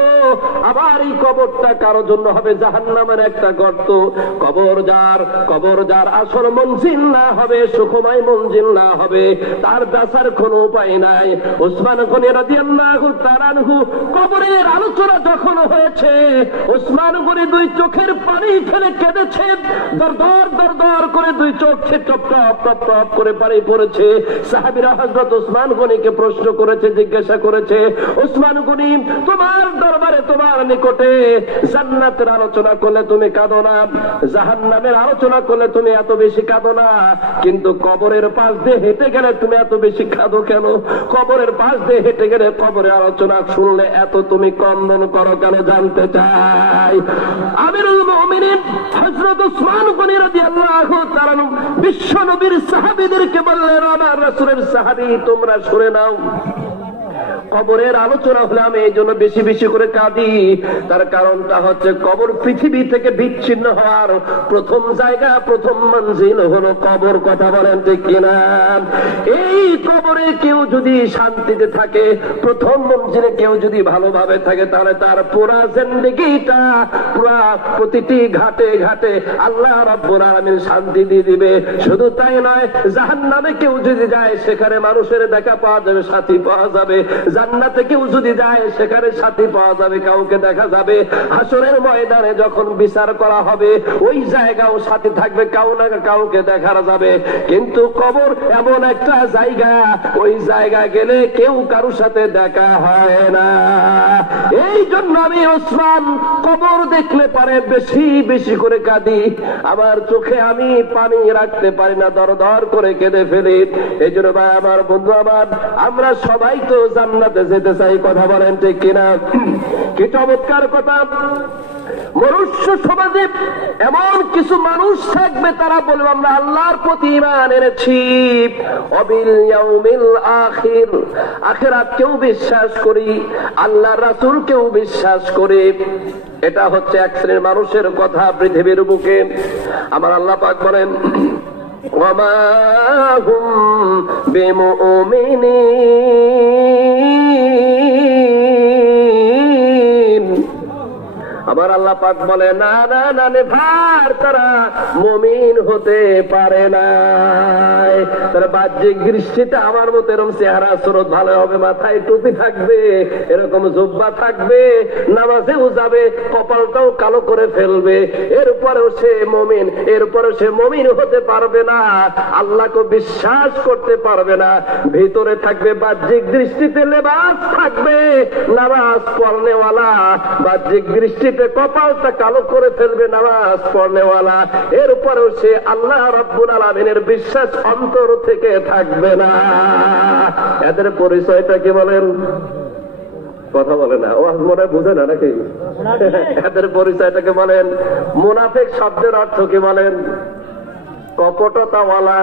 আবার এই কবরটা কারো জন্য হবে জাহান্নামের একটা গর্ত। কবর যার আসল মঞ্জিল না হবে, সুখময় মঞ্জিল না হবে, তার বাঁচার কোনো উপায় নাই। উসমান গনি রাদিয়াল্লাহু তাআলা আনহু কবরের আলোচনা যখন হয়েছে, উসমান গনি দুই চোখের পানি ফেলে কেঁদেছে, দর করে দুই চোখ টপ টপ করে পানি পড়েছে। সাহাবীরা হযরত উসমান গনিকে প্রশ্ন করেছে, জিজ্ঞাসা করেছে, উসমান গনি, তোমার দরবারে, তোমার নিকটে জান্নাতের আলোচনা করলে তুমি কাঁদো না, জাহান্নামের আলোচনা করলে তুমি এত বেশি কাঁদো না, কিন্তু কবরের পাশ দিয়ে হেঁটে গেলে তুমি এত বেশি কাঁদো কেন? কবরের পাশ দিয়ে হেঁটে গেলে কবরের আলোচনা শুনলে এত তুমি ক্রন্দন করো কেন, জানতে চাই। আমিরুল মুমিনিন হযরত উসমান গনি রাদিয়াল্লাহু তাআলা বিশ্ব নবীর সাহাবীদেরকে বললেন, আমার রাসূলের সাহাবী, তোমরা শুনে নাও, কবরের আলোচনা হলে আমি এই জন্য বেশি বেশি করে কাঁদি। তার কারণটা হচ্ছে কবর পৃথিবী থেকে বিচ্ছিন্ন হওয়ার প্রথম জায়গা, প্রথম মঞ্জিল হলো কবর। কথা বলেন ঠিক কিনা? এই কবরে কেউ যদি শান্তিতে থাকে, প্রথম মঞ্জিলে কেউ যদি ভালোভাবে থাকে, তাহলে তার পুরা জিন্দেগিটা, পুরা প্রতিটি ঘাটে ঘাটে আল্লাহ রাব্বুল আলামিন শান্তি দিয়ে দিবে। শুধু তাই নয়, জাহান্নামে কেউ যদি যায়, সেখানে মানুষের দেখা পাওয়া যাবে, সাথী পাওয়া যাবে। জান্নাতে কেউ যদি যায়, সেখানে সাথী পাওয়া যাবে, কাউকে দেখা যাবে। হাসরের ময়দানে যখন বিচার করা হবে, ওই জায়গাও সাথী থাকবে, কাউকে দেখা যাবে। কিন্তু কবর এমন একটা জায়গা, ওই জায়গা গেলে কেউ কারোর সাথে দেখা হয় না। এই জন্য আমি ওসমান কবর দেখলে পারে বেশি বেশি করে কাঁদি, আমার চোখে আমি পানি রাখতে পারি না, দর করে কেঁদে ফেলি। এই জন্য ভাই আমার, বন্ধু আমার, আমরা সবাই তো জান্নাতে যেতে চাই। কথা বলেন ঠিক কিনা? কি চমৎকার কথা! মনুষ্য সমাজে এমন কিছু মানুষ থাকবে, তারা বলবে আমরা আল্লাহর প্রতি ঈমান এনেছি, অবিল ইয়াউমিল আখির, আখিরাতকেও বিশ্বাস করি, আল্লাহর রাসূলকেও বিশ্বাস করি। এটা হচ্ছে এক শ্রেণীর মানুষের কথা পৃথিবীর বুকে। আমার আল্লাহ পাক বলেন, ওয়ামা হুম বিমুমিনিন। আমার আল্লাহ পাক বলে, না না না নেভার, তারা মুমিন হতে পারে না। তারা বাহ্যিক দৃষ্টিতে আমার মতো এরকম চেহারা সুরত ভালো হবে, মাথায় টুপি থাকবে, এরকম জুব্বা থাকবে, নামাজেও যাবে, কপালটাও কালো করে ফেলবে, এরপরেও সে মুমিন, এরপরেও সে মুমিন হতে পারবে না, আল্লাহকে বিশ্বাস করতে পারবে না। ভিতরে থাকবে বাহ্যিক দৃষ্টিতে লেবাস থাকবে, নামাজ পড়নেওয়ালা, বাহ্যিক দৃষ্টিতে কপালটা কালো করে ফেলবে, নামাজ পড়নেওয়ালা, এরপরেও সে আল্লাহ রাব্বুল আলামিনের বিশ্বাস অন্তর থেকে থাকবে না। এদের পরিচয়টা কি বলেন? কথা বলে না, ও মনে বুঝে না নাকি? এদের পরিচয়টাকে বলেন মুনাফিক। শব্দের অর্থ কি বলেন? কপটতাওয়ালা,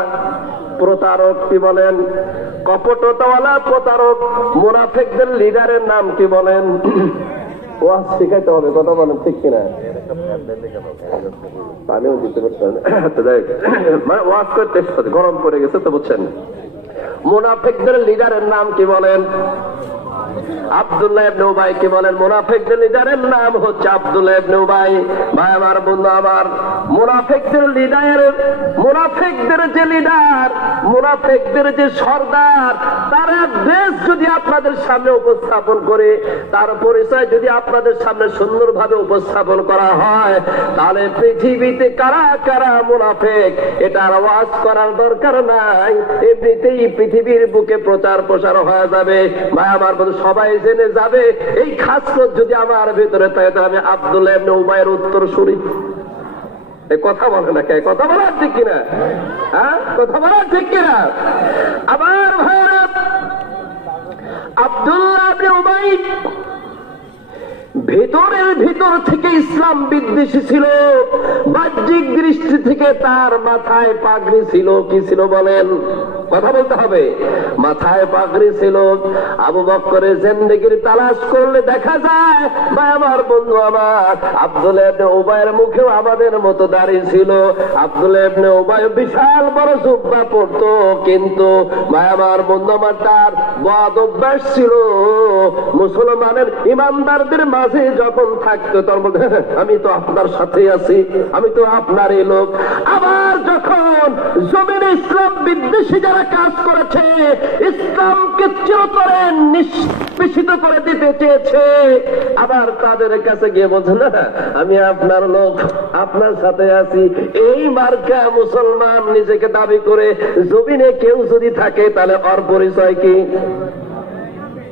প্রতারক। কি বলেন? কপটতাওয়ালা, প্রতারক। মুনাফিকদের লিডারের নাম কি বলেন? ওয়াজ শিখাইতে হবে। কথা বলেন ঠিক কিনা? পানিও দিতে পারছেন, মানে ওয়াজ করতে গরম পড়ে গেছে তো, বুঝছেন? মুনাফিকদের লিডারের নাম কি বলেন? আব্দুল্লাহ ইবনে উবাই কি বলেন? মুনাফিকদের লিডারের নাম হচ্ছে আব্দুল্লাহ ইবনে উবাই। ভাই আমার, বন্ধু আমার, মুনাফিকদের যে লিডার, মুনাফিকদের যে সর্দার, তার দেশ যদি আপনাদের সামনে উপস্থাপন করে, তার পরিচয় যদি আপনাদের সামনে সুন্দরভাবে উপস্থাপন করা হয়, তাহলে পৃথিবীতে কারা কারা মুনাফিক এটার আওয়াজ করার দরকার নাই, এমনিতেই পৃথিবীর বুকে প্রচার প্রসার হয়ে যাবে। ভাই আমার বন্ধু, সবাই জেনে যাবে এই খাসলত যদি আমার ভিতরে থাকে, আমি আব্দুল্লাহ ইবনে উবাইয়ের উত্তর শুনি। এই কথা বলে না, কথা বলা ঠিক কিনা? হ্যাঁ, কথা বলা ঠিক কিনা? আবার ভাইরা, আব্দুল্লাহ ইবনে উবাই ভেতরের ভিতর থেকে ইসলাম বিদ্বেষী ছিল। বাহ্যিক দৃষ্টি থেকে তার মাথায় পাগড়ি ছিল। কি ছিল বলেন? কথা বলতে হবে। মাথায় পাগড়ি ছিল। আবু বকরের জিন্দেগির তালাশ করলে দেখা যায়, ভাই আমার, বন্ধু আমার, আব্দুল্লাহ ইবনে উবাইয়ের মুখেও আমাদের মতো দাড়ি ছিল। আব্দুল্লাহ ইবনে উবাই বিশাল বড় জুব্বা পরতো, কিন্তু ভাই আমার, বন্ধু আমার, তার বদ অভ্যাস ছিল মুসলমানের ইমানদারদের মাঝে যখন থাকতো তখন বলতো, আমি তো আপনার সাথেই আছি, আমি তো আপনারই লোক। আবার যখন জমিনে ইসলাম বিদ্বেষী যারা কাজ করেছে, ইসলামকে চিরতরে নিষ্পেষিত করে দিতে চেয়েছে, আবার তাদের কাছে গিয়ে বলছে, না আমি আপনার লোক, আপনার সাথে আছি। এই মার্কা মুসলমান নিজেকে দাবি করে জমিনে কেউ যদি থাকে, তাহলে ওর পরিচয় কি?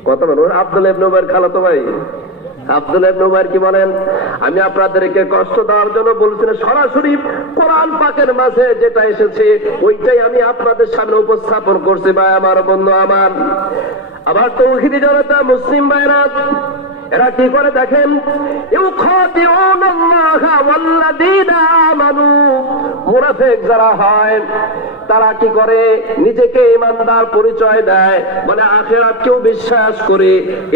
কথা বলুন। আব্দুল্লাহ ইবনে উবাইয়ের খালাতো ভাই আব্দুল্লাহ ইবনে উবাই কি বলেন? আমি আপনাদেরকে কষ্ট দেওয়ার জন্য বলছি না, সরাসরি কোরআন পাকের মাঝে যেটা এসেছে ওইটাই আমি আপনাদের সামনে উপস্থাপন করছি। ভাই আমার, বন্ধু আমার, আবার তৌহিদি জনতা, মুসলিম ভাইরা, এরা কি করে দেখেন? ইউখাদিউনাল্লাহা ওয়াল্লাযীনা আমানু। মুনাফিক যারা হয় তারা কি করে? নিজেকে ইমানদার পরিচয় দেয়, মানে আখিরাতকেও বিশ্বাস করে।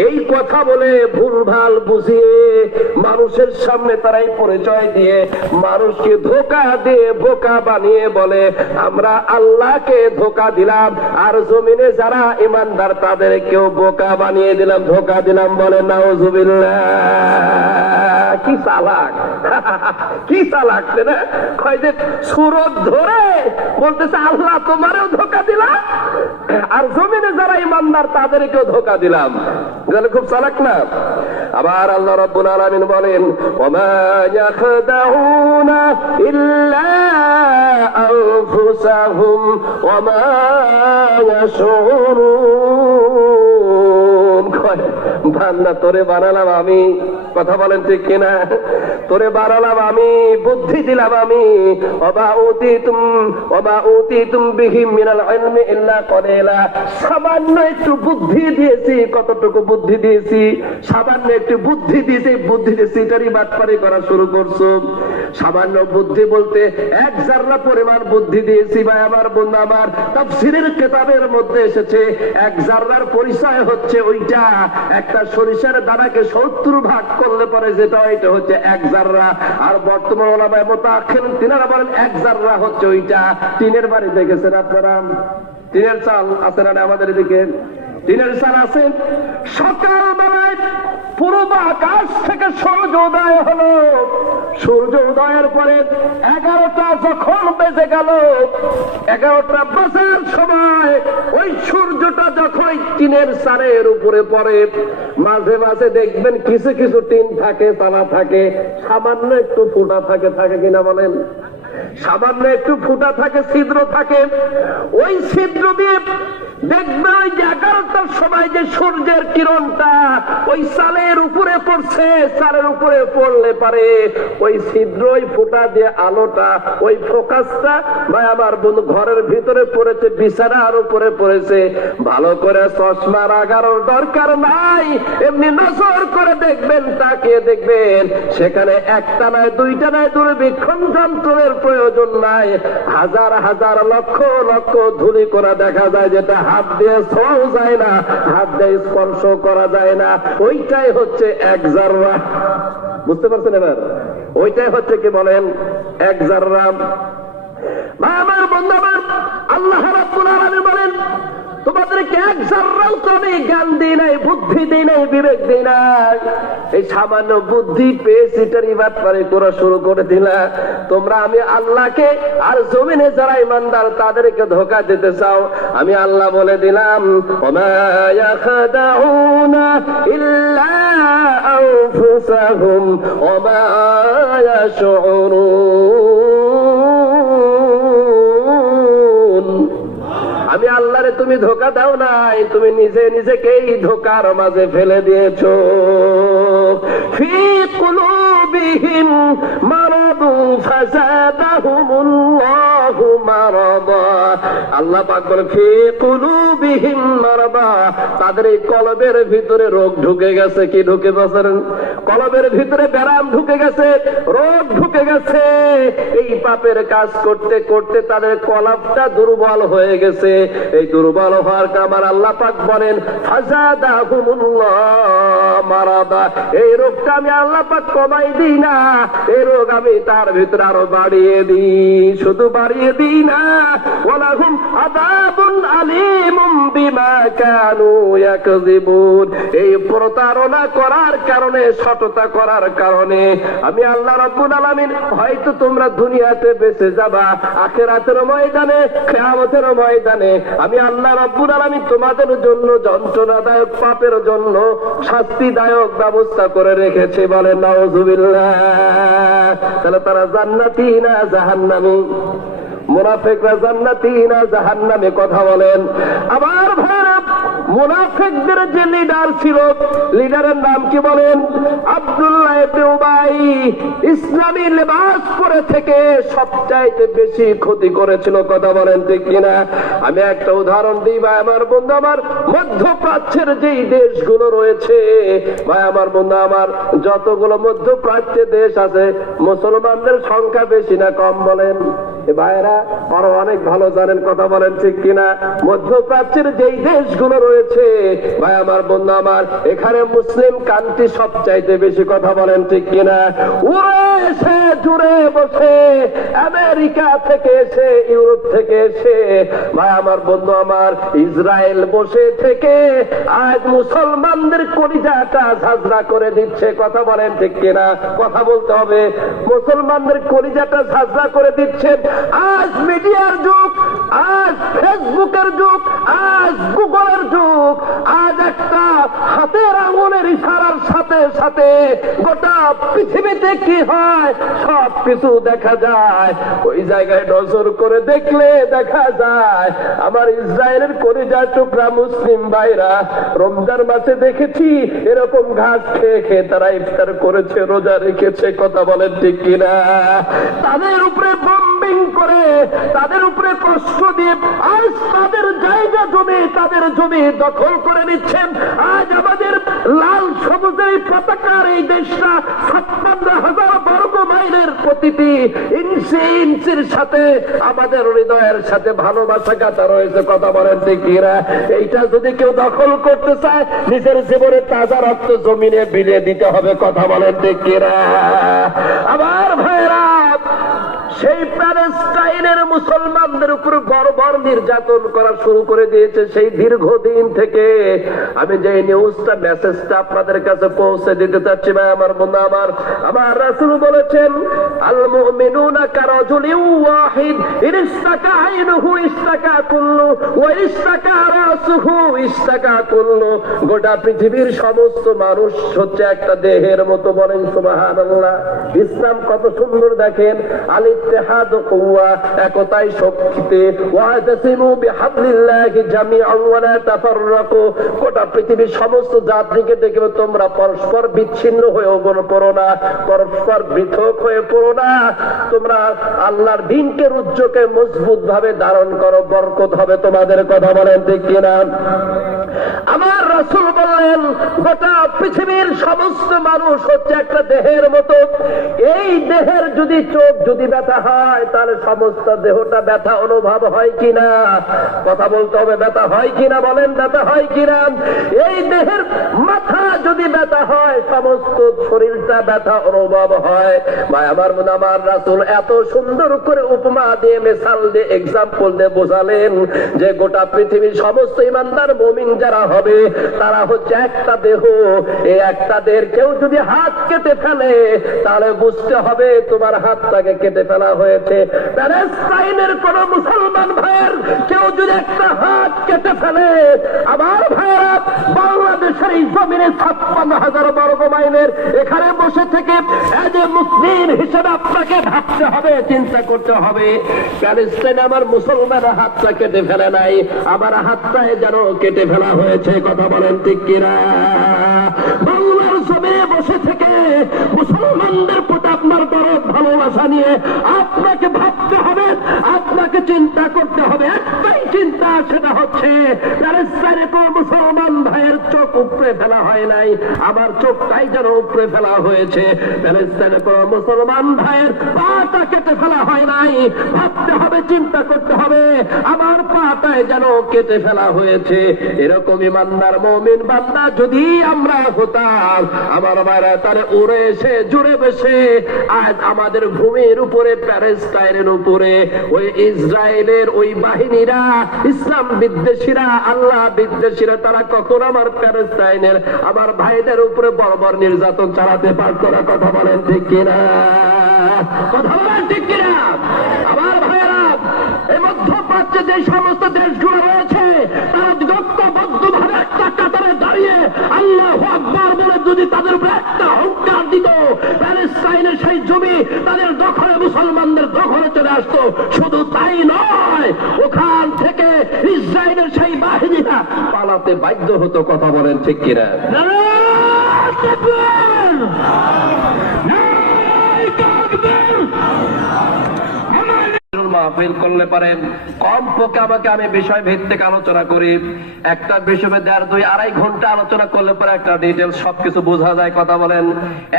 এই কথা বলে ভুলভাল বুঝিয়ে মানুষের সামনে তারাই পরিচয় দিয়ে মানুষকে ধোঁকা দিয়ে বোকা বানিয়ে বলে, আমরা আল্লাহকে ধোঁকা দিলাম, আর জমিনে যারা ইমানদার তাদেরকেও বোকা বানিয়ে দিলাম, ধোঁকা দিলাম। বলে নাউজুবিল্লাহ। কি চালাক, কি চালাক না? কয় যে সুরত ধরে বলতেছে, আল্লাহ তোমারও ধোঁকা দিলাম, আর জমিনে যারা ইমানদার তাদেরকেও ধোঁকা দিলাম। খুব চালাক না? আবার আল্লাহ রাব্বুল আলামিন বলেন, ওমা ইয়াখদাউনা ইল্লা আনফুসাহুম ওমা ইয়াশউরুন। বান্দা, তোরে বানালাম আমি, কথা বলেন ঠিক কিনা? তোরে বানালাম আমি, বুদ্ধি দিলাম আমি। ওমা উতিতুম বিহি মিনাল ইলমি ইল্লা কলিলা। সামান্য একটু বুদ্ধি দিয়েছি। কতটুকু বুদ্ধি দিয়েছি? সামান্য একটু বুদ্ধি দিয়েছি। বুদ্ধি দিয়েছি এটারই বাটপারি করা শুরু করছো। সামান্য বুদ্ধি বলতে এক জাররা পরিমাণ বুদ্ধি দিয়েছি। ভাই আমার, বন্ধু আমার, তাফসীরের কিতাবের মধ্যে এসেছে এক জাররার পরিচয় হচ্ছে ওইটা, একটা সরিষার দানাকে 70 ভাগ করলে পরে যেটা এটা হচ্ছে এক জাররা। আর বর্তমান ওলামায়ে মুতাআখিরিন তিনারা বলেন এক জাররা হচ্ছে ওইটা। টিনের বাড়ি দেখেছেন আপনারা? টিনের চাল আছে না আমাদের এদিকে? টিনের চাল আছে। সকালবেলায় পূর্ব আকাশ থেকে সূর্য উদয় হলো। সূর্য উদয়ের পরে 11টা যখন বেজে গেল, 11টা বাজার সময় ওই সূর্যটা যখন টিনের চালের উপরে পড়ে, মাঝে মাঝে দেখবেন কিছু কিছু টিন থাকে, চালা থাকে, সামান্য একটু ফুটা থাকে। থাকে কিনা বলেন? সামান্য একটু ফুটা থাকে, ছিদ্র থাকে। ওই ছিদ্র দিয়ে দেখবে ওই যে 11টার সময় যে সূর্যের কিরণটা ওই চালের উপরে পড়ছে, চালের উপরে পড়লে পারে ওই ছিদ্র, ওই ফুটা দিয়ে আলোটা, ওই ফোকাসটা ভাই আমার বন্ধু ঘরের ভিতরে পড়েছে, বিছানার উপরে পড়েছে। ভালো করে চশমা লাগানোর দরকার নাই, এমনি নজর করে দেখবেন, তাকিয়ে দেখবেন, সেখানে একটা নয়, দুইটা নয়, দূরবীক্ষণ যন্ত্রের প্রয়োজন নাই। হাজার হাজার লক্ষ লক্ষ ধূলি করা দেখা যায়, যেটা হাত দিয়ে ছোঁয়াও যায় না, হাত দিয়ে স্পর্শ করা যায় না। ওইটাই হচ্ছে এক জাররা। বুঝতে পারছেন এবার? ওইটাই হচ্ছে কি বলেন? এক জাররা। আমার বন্ধু আমার, আল্লাহ রাব্বুল আলামিন বলেন, তোমাদেরকে এক জাররাও তো আমি জ্ঞান দিই নাই, বুদ্ধি দিই নাই, বিবেক দিই নাই। এই সামান্য বুদ্ধি পেয়ে সিটার ইবাদ করা শুরু করে দিলা। তোমরা আমি আল্লাহকে আর জমিনে যারা ইমানদার তাদেরকে ধোঁকা দিতে চাও। আমি আল্লাহ বলে দিলাম, ওমা ইয়াখদাউনা ইল্লা আনফুসাহুম ওমা ইয়াশউরুন। আমি আল্লাহরে তুমি ধোঁকা দাও নাই, তুমি নিজে নিজেকেই ধোঁকার মাঝে ফেলে দিয়েছো। ফি কুলুবিহিম মারাদুন ফাযাদাহুমুল্লাহু মারাদা। আল্লাহ পাক বলে ফি কুলুবিহিম মারাদা, তাদের এই কলবের ভিতরে রোগ ঢুকে গেছে। কি ঢুকে গেছে? কলবের ভিতরে ব্যারাম ঢুকে গেছে, রোগ ঢুকে গেছে। এই পাপের কাজ করতে করতে তাদের কলবটা দুর্বল হয়ে গেছে। এই দুর্বল হওয়ার কারণে আল্লাহ পাক বলেন ফাযাদাহুমুল্লাহ মারাদা। এই রোগটা আমি আল্লাহ পাক কমাই দিই না, এই রোগ আমি তার ভিতরে আরো বাড়িয়ে দিই। শুধু বাড়িয়ে দিই না, ওয়ালাহুম আযাবুন আলীমুম বিমা কানু ইয়াকযিবুন। এই প্রতারণা করার কারণে, সততা করার কারণে আমি আল্লাহ রাব্বুল আলামিন হয়তো তোমরা দুনিয়াতে বেঁচে যাবা, আখিরাতের ময়দানে, কিয়ামতের ময়দানে আমি আল্লাহ রাব্বুল আলামিন তোমাদের জন্য যন্ত্রণাদায়ক পাপের জন্য শাস্তিদায়ক ব্যবস্থা করে রেখেছে। বলেন নাউযুবিল্লাহ। তাহলে তারা জান্নাতি না জাহান্নামী? মুনাফিকরা জান্নাতি না জাহান্নামী? কথা বলেন। আবার ভাইরা, মুনাফিকদের যে লিডার ছিল, লিডারের নাম কি বলেন? আব্দুল্লাহ ইবনে উবাই। ইসলামী লেবাস পরে থেকে সবচাইতে বেশি ক্ষতি করেছিল। কথা বলেন ঠিক কিনা? আমি একটা উদাহরণ দিই ভাই আমার বন্ধু আমার, মধ্যপ্রাচ্যের যেই দেশগুলো রয়েছে ভাই আমার বন্ধু আমার, যতগুলো মধ্যপ্রাচ্যের দেশ আছে মুসলমানদের সংখ্যা বেশি না কম বলেন? ভাইরা আরো অনেক ভালো জানেন। কথা বলেন ঠিক কিনা? মধ্যপ্রাচ্যের যেই দেশগুলো রয়েছে ভাই আমার বন্ধু আমার, এখানে মুসলিম কান্ট্রি সবচাইতে বেশি। কথা বলেন ঠিক কিনা? উড়ে এসে জুড়ে বসে আমেরিকা থেকে এসে, ইউরোপ থেকে এসে ভাই আমার বন্ধু আমার, ইসরায়েল বসে থেকে আজ মুসলমানদের কলিজাটা ঝাঁঝরা করে দিচ্ছে। কথা বলেন ঠিক কিনা? কথা বলতে হবে। মুসলমানদের কলিজাটা ঝাঁঝরা করে দিচ্ছেন। আজ মিডিয়ার যুগ, আজ ফেসবুকের যুগ, আজ গুগলের যুগ। আজ একটা হাতের আঙুলের ইশারার সাথে সাথে গোটা পৃথিবীতে কি হয় সব কিছু দেখা যায়। ওই জায়গায় নজর করে দেখলে দেখা যায় আমার ইসরায়েলের কলিজার টুকরা মুসলিম ভাইরা রমজান মাসে দেখেছি এরকম ঘাস খেয়ে খেয়ে তারা ইফতার করেছে, রোজা রেখেছে। কথা বলেন ঠিক কিনা? তাদের উপরে বম্বিং করে, তাদের উপরে কষ্ট দিয়ে আজ তাদের জায়গা জমি, তাদের জমি দখল করে নিচ্ছেন। আজ আমাদের লাল সবুজের পতাকার এই দেশটা 56,000 বর্গ মাইলের প্রতিটি ইঞ্চি ইঞ্চির সাথে আমাদের হৃদয়ের সাথে ভালোবাসা গাঁথা রয়েছে। কথা বলেন ঠিক কিনা? এইটা যদি কেউ দখল করতে চায় নিজের জীবনে তাজা রক্ত জমিনে বিলিয়ে দিতে হবে। কথা বলেন ঠিক কিনা? আবার ভাইরা, সেই প্যালেস্টাইনের মুসলমানদের উপর বর্বর নির্যাতন করা শুরু করে দিয়েছে সেই দীর্ঘদিন থেকে। আমি যে নিউজটা, মেসেজটা আপনাদের কাছে পৌঁছে দিতে চাচ্ছি ভাই আমার বন্ধু আমার, আমার রাসূল বলেছেন আল মুমিনুনা কারাজুলিন ওয়াহিদ ইন ইসতাকা আইনুহু ইসতাকা কুল্লু ওয়া ইসতাকা রাসুহু ইসতাকা কুল্লু। গোটা পৃথিবীর সমস্ত মানুষ হচ্ছে একটা দেহের মতো। বলেন সুবহানাল্লাহ। ইসলাম কত সুন্দর দেখেন, আল ইত্তিহাদ কুওয়া, একতাই শক্তিতে, ওয়াতাসিমু বিহাবলিল্লাহি জামিআন ওয়া লা তাফাররাকু। গোটা পৃথিবীর সমস্ত জাতিকে দেখবে তোমরা পরস্পর বিচ্ছিন্ন হয়ে পড়ো না, পরস্পর পৃথক হয়ে পড়ো না। তোমরা আল্লাহর দ্বীনকে রুজ্জকে মজবুত ভাবে ধারণ করো, বরকত হবে তোমাদের। কথা বলেন ঠিক কিনা? আমার রাসূল বললেন গোটা পৃথিবীর সমস্ত মানুষ হচ্ছে একটা দেহের মতো। এই দেহের যদি চোখ যদি ব্যথা হয় তাহলে সমস্ত দেহটা ব্যথা অনুভব হয় কিনা? কথা বলতে হবে। ব্যথা হয় কিনা? বলেন ব্যথা হয় কিনা? এই দেহের মাথা যদি ব্যথা হয় সমস্ত শরীরটা ব্যথা অনুভব হয়। ভাই আমার মনে আমার রাসূল এত সুন্দর করে উপমা দিয়ে মিসাল দিয়ে এক্সাম্পল দিয়ে বোঝালেন যে গোটা পৃথিবীর সমস্ত ইমানদার মুমিন যারা হবে তারা হচ্ছে একটা দেহ। এই একটা দেহের কেউ যদি হাত কেটে ফেলে তাহলে বুঝতে হবে তোমার হাতটাকে কেটে ফেলা হয়েছে। প্যালেস্টাইনের কোন মুসলমান ভাইয়ের কেউ যদি একটা হাত কেটে ফেলে, আমার ভাইয়েরা বাংলাদেশের এই জমিনে 56,000 বর্গ মাইলের এখানে বসে থেকে এজ এ মুসলিম হিসেবে আপনাকে ভাবতে হবে, চিন্তা করতে হবে প্যালেস্টাইনে আমার মুসলমান হাতটা কেটে ফেলে নাই, আমার হাতটাই যেন কেটে ফেলা হয়েছে। কথা বলেন ঠিক কিনা? বাংলার জমিনে বসে থেকে মুসলমানদের প্রতি আপনার দরদ ভালোবাসা নিয়ে আপনাকে ভাবতে হবে, আপনাকে চিন্তা করতে হবে। একটাই চিন্তা, সেটা হচ্ছে প্যালেস্টাইনে কোন মুসলমান ভাইয়ের চোখ উপড়ে ফেলা হয় নাই, আমার চোখটাই যেন উপড়ে ফেলা হয়েছে। প্যালেস্টাইনে কোন মুসলমান ভাইয়ের পাটা কেটে ফেলা হয় নাই, ভাবতে হবে, চিন্তা করতে হবে, আমার পাটাই যেন কেটে ফেলা হয়েছে। এরকম ইমানদার মুমিন বান্দা যদি আমরা হতাম, আমার ভাইরা তারে উড়ে এসে জুড়ে বসে আজ আমাদের ভূমির উপরে প্যালেস্টাইনের উপরে ওই ইসরায়েলের ওই বাহিনীরা, ইসলাম বিদ্বেষীরা, আল্লাহ বিদ্বেষীরা, তারা কখন আমার প্যালেস্টাইনের আমার ভাইদের উপরে বর্বর নির্যাতন চালাতে পারতো না? কথা বলেন ঠিক কিনা? কথা বলেন ঠিক কিনা? আমার ভাইয়েরা, এই মধ্যপ্রাচ্যে যে সমস্ত দেশগুলো রয়েছে তারা ঐক্যবদ্ধভাবে একটা কাতারে দাঁড়িয়ে আল্লাহু আকবার বলে যদি তাদের উপরে একটা হুঙ্কার দিত, প্যালেস্টাইনের সেই জমি তাদের দখলে, মুসলমানদের দখলে চলে আসতো। শুধু তাই নয়, ওখান থেকে ইসরায়েলের সেই বাহিনীরা পালাতে বাধ্য হতো। কথা বলেন ঠিক কিনা? মাহফিল করলে পারেন কমপক্ষে আমাকে আমি বিষয় ভিত্তিক আলোচনা করি, একটা বিষয়ে 1.5-2-2.5 ঘন্টা আলোচনা করলে পরে একটা ডিটেলস সবকিছু বোঝা যায়। কথা বলেন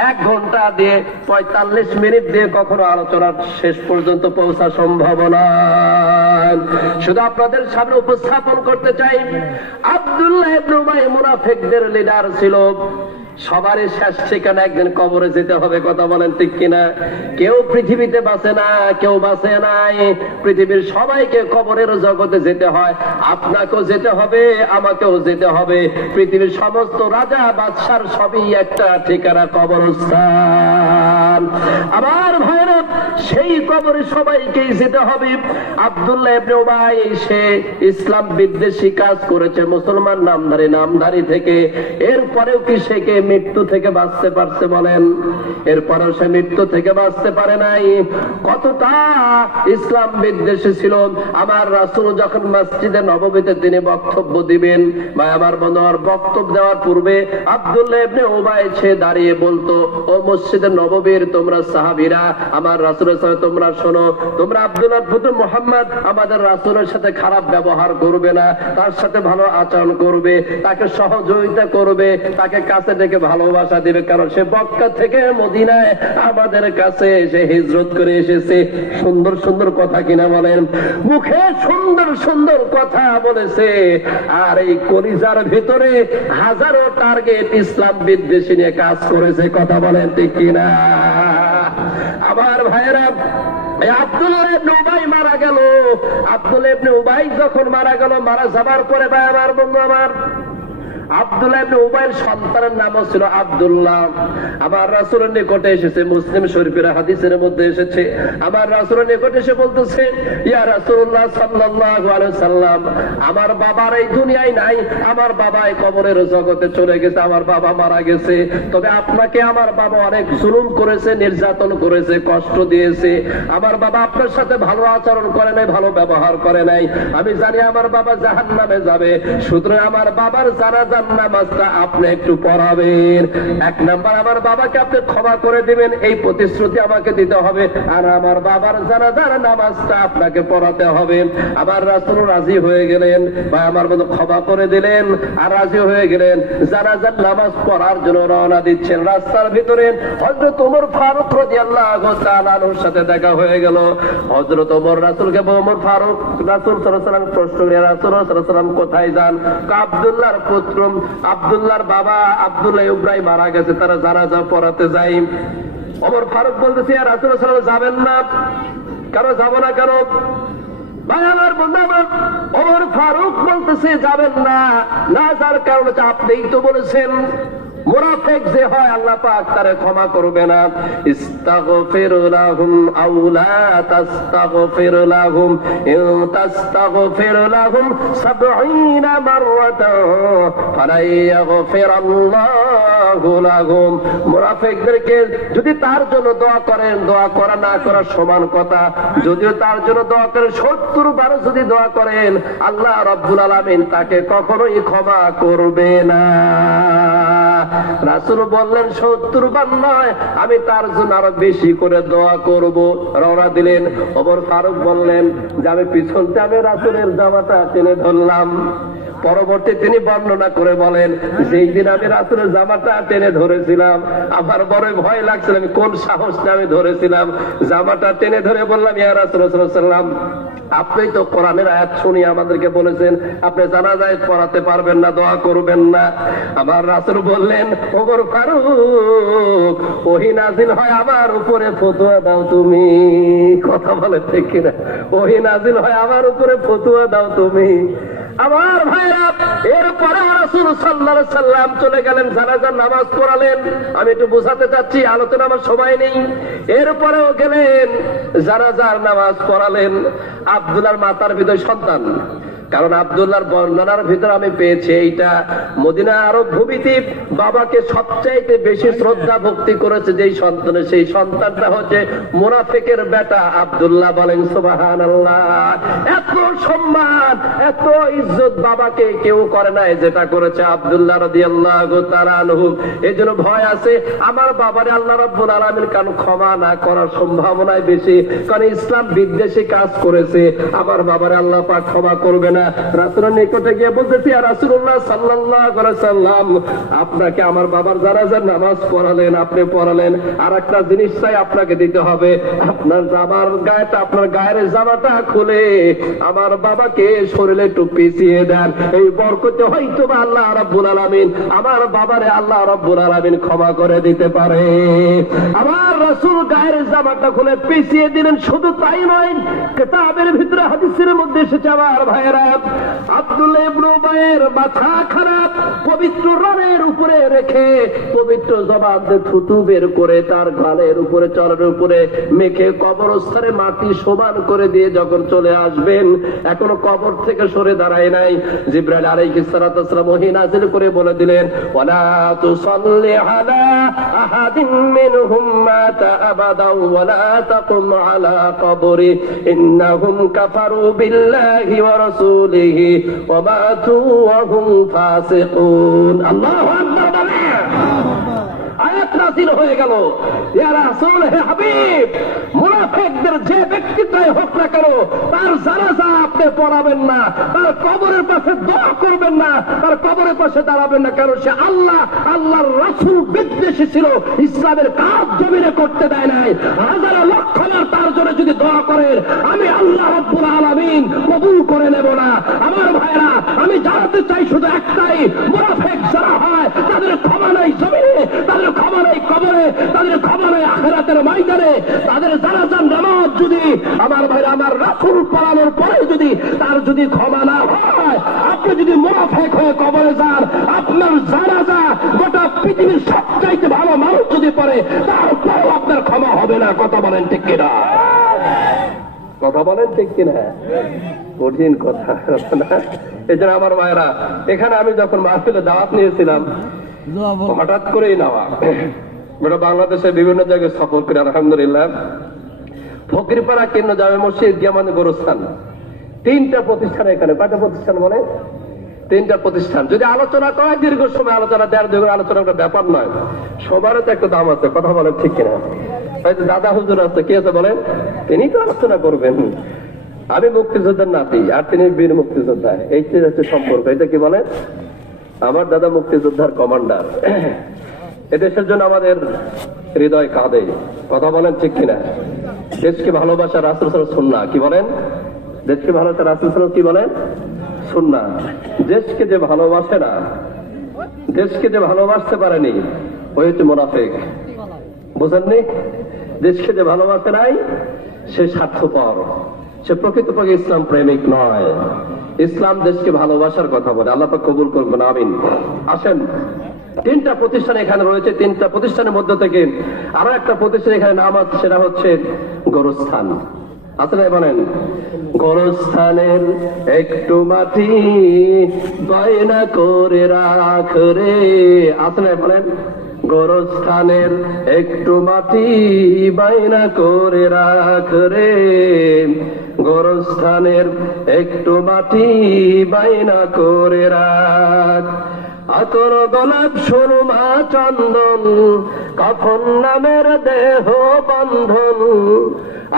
1 ঘন্টা দিয়ে 45 মিনিট দিয়ে কখনো আলোচনা শেষ পর্যন্ত পৌঁছা সম্ভব নয়। শুধু আপনাদের সামনে উপস্থাপন করতে চাই, আব্দুল্লাহ ইবনে উবাই মুনাফিকদের লিডার ছিল। সবারই শেষ ঠিকানা একদিন কবরে যেতে হবে। কথা বলেন ঠিক কিনা? কেউ পৃথিবীতে বাঁচে না, কেউ বাঁচে নাই, পৃথিবীর সবাইকে কবরের জগতে যেতে হয়। আপনাকেও যেতে হবে, আমাকেও যেতে হবে। পৃথিবীর সমস্ত রাজা বাদশার সবই একটা ঠিকানা, কবরস্থান। আমার ভাইরা, সেই কবরে সবাইকেই যেতে হবে। আব্দুল্লাহ ইবনে উবাই সে ইসলাম বিদ্বেষী কাজ করেছে মুসলমান নামধারী থেকে, এরপরেও কি সে কে মৃত্যু থেকে বাঁচতে পারছে? বলেন। এরপরেও সে মৃত্যু থেকে বাঁচতে পারে নাই। কতটা ইসলাম বিদ্বেষী ছিল। আমার রাসূল যখন মসজিদে নববীতে তিনি বক্তব্য দিবেন, বা আমার বন্ধুর বক্তব্য দেওয়ার পূর্বে আব্দুল্লাহ ইবনে উবাই সে দাঁড়িয়ে বলতো, ও মসজিদে নববীর তোমরা সাহাবীরা, আমার রাসূলের সাথে তোমরা শোনো, তোমরা আব্দুল্লাহ পুত্র মুহাম্মদ আমাদের রাসূলের সাথে খারাপ ব্যবহার করবে না, তার সাথে ভালো আচরণ করবে, তাকে সহযোগিতা করবে, তাকে কাছে ডেকে ভালোবাসা দিবে, কারণ সে মক্কা থেকে মদিনায় আমাদের কাছে এসে হিজরত করে এসেছে। সুন্দর সুন্দর কথা কিনা বলেন? মুখে সুন্দর সুন্দর কথা বলেছে, আর এই কলিজার ভিতরে হাজারো টার্গেট ইসলাম বিদ্বেষী নিয়ে কাজ করেছে। কথা বলেন ঠিক কিনা? আমার ভাইয়েরা, আব্দুল্লাহ ইবনে উবাই মারা গেল। আব্দুল্লাহ ইবনে উবাই যখন মারা গেল, মারা যাবার পরে ভাই আমার বন্ধু আমার আব্দুল্লাহ ইবনে উবাইয়ের সন্তানের নামও ছিল আব্দুল্লাহ। আমার রাসূলের নিকটে এসেছে, মুসলিম শরীফের হাদিসের মধ্যে এসেছে, আমার রাসূলের নিকটে এসে বলতেছে, ইয়া রাসূলুল্লাহ সাল্লাল্লাহু আলাইহি সাল্লাম, আমার বাবার এই দুনিয়ায় নাই, আমার বাবা এই কবরের জগতে চলে গেছে, আমার বাবা মারা গেছে। তবে আপনাকে আমার বাবা অনেক জুলুম করেছে, নির্যাতন করেছে, কষ্ট দিয়েছে। আমার বাবা আপনার সাথে ভালো আচরণ করে নাই, ভালো ব্যবহার করে নাই। আমি জানি আমার বাবা জাহান্নামে যাবে, সুতরাং আমার বাবার জানাজা নামাজটা আপনি একটু পড়াবেন। 1 নাম্বার, আমার বাবাকে আপনি ক্ষমা করে দিবেন, এই প্রতিশ্রুতি আমাকে দিতে হবে, আর আমার বাবার জানাজার নামাজটা আপনাকে পড়াতে হবে। আমার রাসূল রাজি হয়ে গেলেন, বা আমার মতো ক্ষমা করে দিলেন, আর রাজি হয়ে গেলেন। জানাজার নামাজ পড়ার জন্য রওনা দিচ্ছেন। রাস্তার ভিতরে হযরত ওমর ফারুক রাদিয়াল্লাহু তাআলা আনহুর সাথে দেখা হয়ে গেল। হযরত ওমর রাসূলকে, ওমর ফারুক, রাসূল সাল্লাল্লাহু আলাইহি ওয়াসাল্লাম প্রশ্ন করলেন, রাসূল সাল্লাল্লাহু আলাইহি ওয়াসাল্লাম কোথায় যান? আব্দুল্লাহর পুত্র আব্দুল্লাহর বাবা আব্দুল্লাহ ইব্রাহিম মারা গেছে, তারা জানাজা পড়াতে যাই। ওমর ফারুক বলতেছে, ইয়া রাসূলুল্লাহ সাল্লাল্লাহু আলাইহি ওয়াসাল্লাম যাবেন না? কেন যাব না কেন? ভাই আমার বন্ধু আমার, ওমর ফারুক বলতেছে যাবেন না, না যার কারণ হচ্ছে আপনিই তো বলেছেন মুনাফিক যে হয় আল্লাহ পাক তারে ক্ষমা করবে না। ইস্তাগফির লাহুম আও লা তাস্তাগফির লাহুম ইন তাস্তাগফির লাহুম ৭০ মাররাতান ফালা ইয়াগফিরাল্লাহু লাহুম। মুনাফিকদেরকে যদি তার জন্য দোয়া করেন, দোয়া করা না করা সমান কথা। যদিও তার জন্য দোয়া করেন ৭০ বার যদি দোয়া করেন, আল্লাহ রাব্বুল আলামিন তাকে কখনোই ক্ষমা করবে না। রাসূল বললেন ৭০ বার নয়, আমি তার জন্য আরো বেশি করে দোয়া করব। রওনা দিলেন। ওমর ফারুক বললেন যে আমি পিছনতে আমি রাসূলের জামাটা টেনে ধরলাম। পরবর্তী তিনি বর্ণনা করে বলেন, যেই দিন আমি রাসূলের জামাটা টেনে ধরেছিলাম আমার বড় ভয় লাগছিল, আমি কোন সাহস নিয়ে আমি ধরেছিলাম। জামাটা টেনে ধরে বললাম, ইয়া রাসূলুল্লাহ সাল্লাল্লাহু আলাইহি ওয়াসাল্লাম, আপনি তো কোরআনের আয়াত শুনিয়ে আমাদেরকে বলেছেন আপনি জানাজায় পড়াতে পারবেন না, দোয়া করবেন না। আমার রাসূল বললেন, ওমর ফারুক, ওহী নাযিল হয় আমার উপরে, ফতোয়া দাও তুমি। কথা বলে ঠিক কিনা? ওহী নাযিল হয় আমার উপরে, ফতোয়া দাও তুমি। আমার ভাইরা, এরপরে রাসূল সাল্লাল্লাহু আলাইহি সাল্লাম চলে গেলেন, জানাজার নামাজ পড়ালেন। আমি একটু বোঝাতে চাচ্ছি, আলোচনা আমার সময় নেই। এরপরেও গেলেন, জানাজার নামাজ পড়ালেন। আব্দুল্লাহর মাতার বিদয় সন্তান, কারণ আব্দুল্লাহর বর্ণনার ভিতরে আমি পেয়েছি এইটা মদিনা আরব ভূমিতে বাবাকে সবচাইতে বেশি শ্রদ্ধা ভক্তি করেছে যেই সন্তানের, সেই সন্তানটা হচ্ছে মুনাফিকের বেটা আব্দুল্লাহ। বলেন সুবহানাল্লাহ। এত সম্মান এত ইজ্জত বাবাকে কেউ করে নাই যেটা করেছে আব্দুল্লাহ রাদিয়াল্লাহু তাআলা আনহু। এজন্য ভয় আছে আমার বাবারে আল্লাহ রাব্বুল আলামিন কারণ ক্ষমা না করার সম্ভাবনাই বেশি, কারণ ইসলাম বিদ্বেষী কাজ করেছে। আমার বাবারে আল্লাহ পাক ক্ষমা করবে না। রাসূলের নিকটে গিয়ে বলতেছি, ইয়া রাসূলুল্লাহ সাল্লাল্লাহু আলাইহি সাল্লাম, আপনাকে আমার বাবার জানাজার নামাজ পড়ালেন, আপনি পড়ালেন, আর একটা জিনিস চাই আপনাকে দিতে হবে, আপনার জামার গায়েটা, আপনার গায়ের জামাটা খুলে আমার বাবাকে শরীরে একটু পিছিয়ে দেন। এই বরকতে হয়তো বা আল্লাহ রাব্বুল আলামিন আমার বাবারে আল্লাহ রাব্বুল আলামিন ক্ষমা করে দিতে পারে। আমার রাসূল গায়ের জামাটা খুলে পিছিয়ে দিলেন। শুধু তাই নয়, কিতাবের ভিতরে হাদিসের মধ্যে এসেছে আমার ভাইয়েরা, আব্দুল্লাহ ইবনে উবাইয়ের মাথা খারাপ পবিত্র রণের উপরে রেখে পবিত্র জবান দিয়ে থুতু বের করে তার গালের উপরে, চরণের উপরে মেখে কবরস্থানে মাটি সমান করে দিয়ে যখন চলে আসবেন, এখনো কবর থেকে সরে দাঁড়ায় নাই। জিবরাইল আলাইহিস সালাতু ওয়াস সালাম ওহী নাযিল করে বলে দিলেন, ওয়ালা তুসাল্লি আলা আহাদিন মিনহুম মাতা আবাদা ওয়ালা তাকুম আলা কবরি ইন্নাহুম কাফারু বিল্লাহি ওয়া রাসূলিহি ওয়া মাতু ওয়া হুম ফাসিকুন। আল্লাহু আকবার। আয়াত নাযিল হয়ে গেল, ইয়া রাসূল, হে হাবিব, মুনাফিকদের যে ব্যক্তিটাই হোক না কেন তার জানাজা আপনি পড়াবেন না, তার কবরের পাশে দোয়া করবেন না, তার কবরের পাশে দাঁড়াবেন না, কারণ সে আল্লাহর রাসূল বিদ্বেষী ছিল, ইসলামের কাজ জমিনে করতে দেয় নাই। হাজার লক্ষ বার তার জন্য যদি দোয়া করেন আমি আল্লাহ রাব্বুল আলামিন কবুল করে নেব না। আমার ভাইরা, আমি জানাতে চাই শুধু একটাই, মুনাফিক যারা হয় তাদের ক্ষমা নাই জমিনে, তাদের ক্ষমা নাই কবরে, তাদের ক্ষমা নাই আখিরাতের ময়দানে। তাদের জানাজার নামাজ যদি আমার ভাইরা আমার রাসূল পড়ানোর পরে যদি তার যদি ক্ষমা না হয়, আপনি যদি মুনাফিক হয়ে কবরে যান, আপনার জানাজা গোটা পৃথিবীর সবচাইতে ভালো মানুষ যদি পড়ে তারপরেও আপনার ক্ষমা হবে না। কথা বলেন ঠিক কিনা? কথা বলেন ঠিক কিনা? কঠিন কথা না? এই জন্য আমার ভাইরা, এখানে আমি যখন মাহফিলে দাওয়াত নিয়েছিলাম, হঠাৎ করেই নেওয়া, আমরা বাংলাদেশের বিভিন্ন জায়গায় সফর করি আলহামদুলিল্লাহ। ফকিরপাড়া কেন্দ্র জামে মসজিদ, গিয়ামানি গোরস্থান, 3টা প্রতিষ্ঠান এখানে। কয়টা প্রতিষ্ঠান বলে? 3টা প্রতিষ্ঠান। যদি আলোচনা করা দীর্ঘ সময় আলোচনা, দেড় দুই আলোচনা একটা ব্যাপার নয়, সবারও তো একটা দাম আছে। কথা বলেন ঠিক কিনা? হয়তো দাদা হুজুর আছে, কি আছে বলেন, তিনি তো আলোচনা করবেন। আমি মুক্তিযোদ্ধার নাতি আর তিনি বীর মুক্তিযোদ্ধা, এইটাই হচ্ছে সম্পর্ক। এটা কি বলেন? আমার দাদা মুক্তিযোদ্ধার কমান্ডার। এদেশের জন্য আমাদের হৃদয় কাঁদে। কথা বলেন ঠিক কিনা? দেশকে ভালোবাসা রাসূল সাল্লাল্লাহু আলাইহি সুন্নাহ, কি বলেন? দেশকে ভালোবাসা রাসূল সাল্লাল্লাহু আলাইহি কি বলেন? সুন্নাহ। দেশকে যে ভালোবাসে না দেশকে যে ভালোবাসতে পারেনি ওই হচ্ছে মুনাফিক। বুঝেননি? দেশকে যে ভালোবাসে নাই সে স্বার্থপর, সে প্রকৃতপক্ষে ইসলাম প্রেমিক নয়। ইসলাম দেশকে ভালোবাসার কথা বলে। আল্লাহ পাক কবুল করবেন, আমিন। আসেন, 3টা প্রতিষ্ঠান এখানে রয়েছে। 3টা প্রতিষ্ঠানের মধ্যে থেকে আরো একটা প্রতিষ্ঠান এখানে নাম আছে, সেটা হচ্ছে গোরস্থান। আছে না? বলেন, গোরস্থানের একটু মাটি গয়না করে রাখ রে। আছে না? বলেন, গোরস্থানের একটু মাটি বাইনা করে রাখ রে, গোরস্থানের একটু মাটি বাইনা করে রাখ। আতর গোলাপ সুরমা চন্দন কখন নামের দেহ বন্ধন,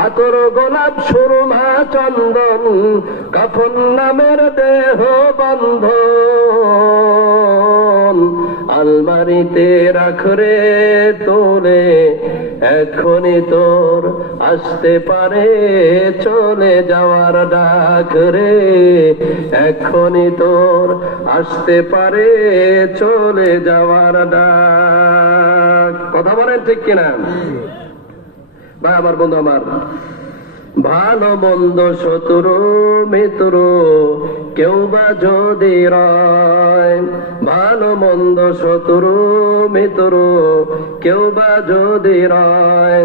আতর গোলাপ সুরমা চন্দন কখন নামের দেহ বন্ধন, আলমারিতে রাখ রে তোলে এখনই তোর আসতে পারে চলে যাওয়ার ডাক রে, এখনই তোর আসতে পারে চলে যাওয়ার ডাক। কথা বলেন ঠিক কিনা ভাই? আমার বন্ধু আমার, ভালো মন্দ শত্রু মিত্র কেউ বা যদি রয়, ভালো মন্দ শত্রু মিত্র কেউ বা যদি রয়,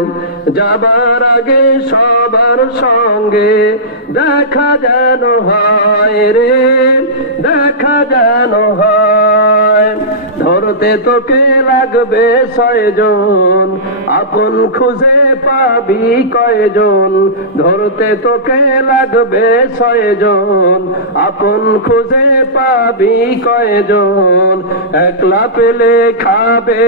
যাবার আগে সবার সঙ্গে দেখা যেন হয় রে, দেখা যেন হয়। ধরতে তোকে লাগবে 6 জন, আপন খুঁজে পাবি কয়জন, ধরতে তোকে লাগবে 6 জন, আপন খুঁজে পাবি কয়জন, একলা পেলে খাবে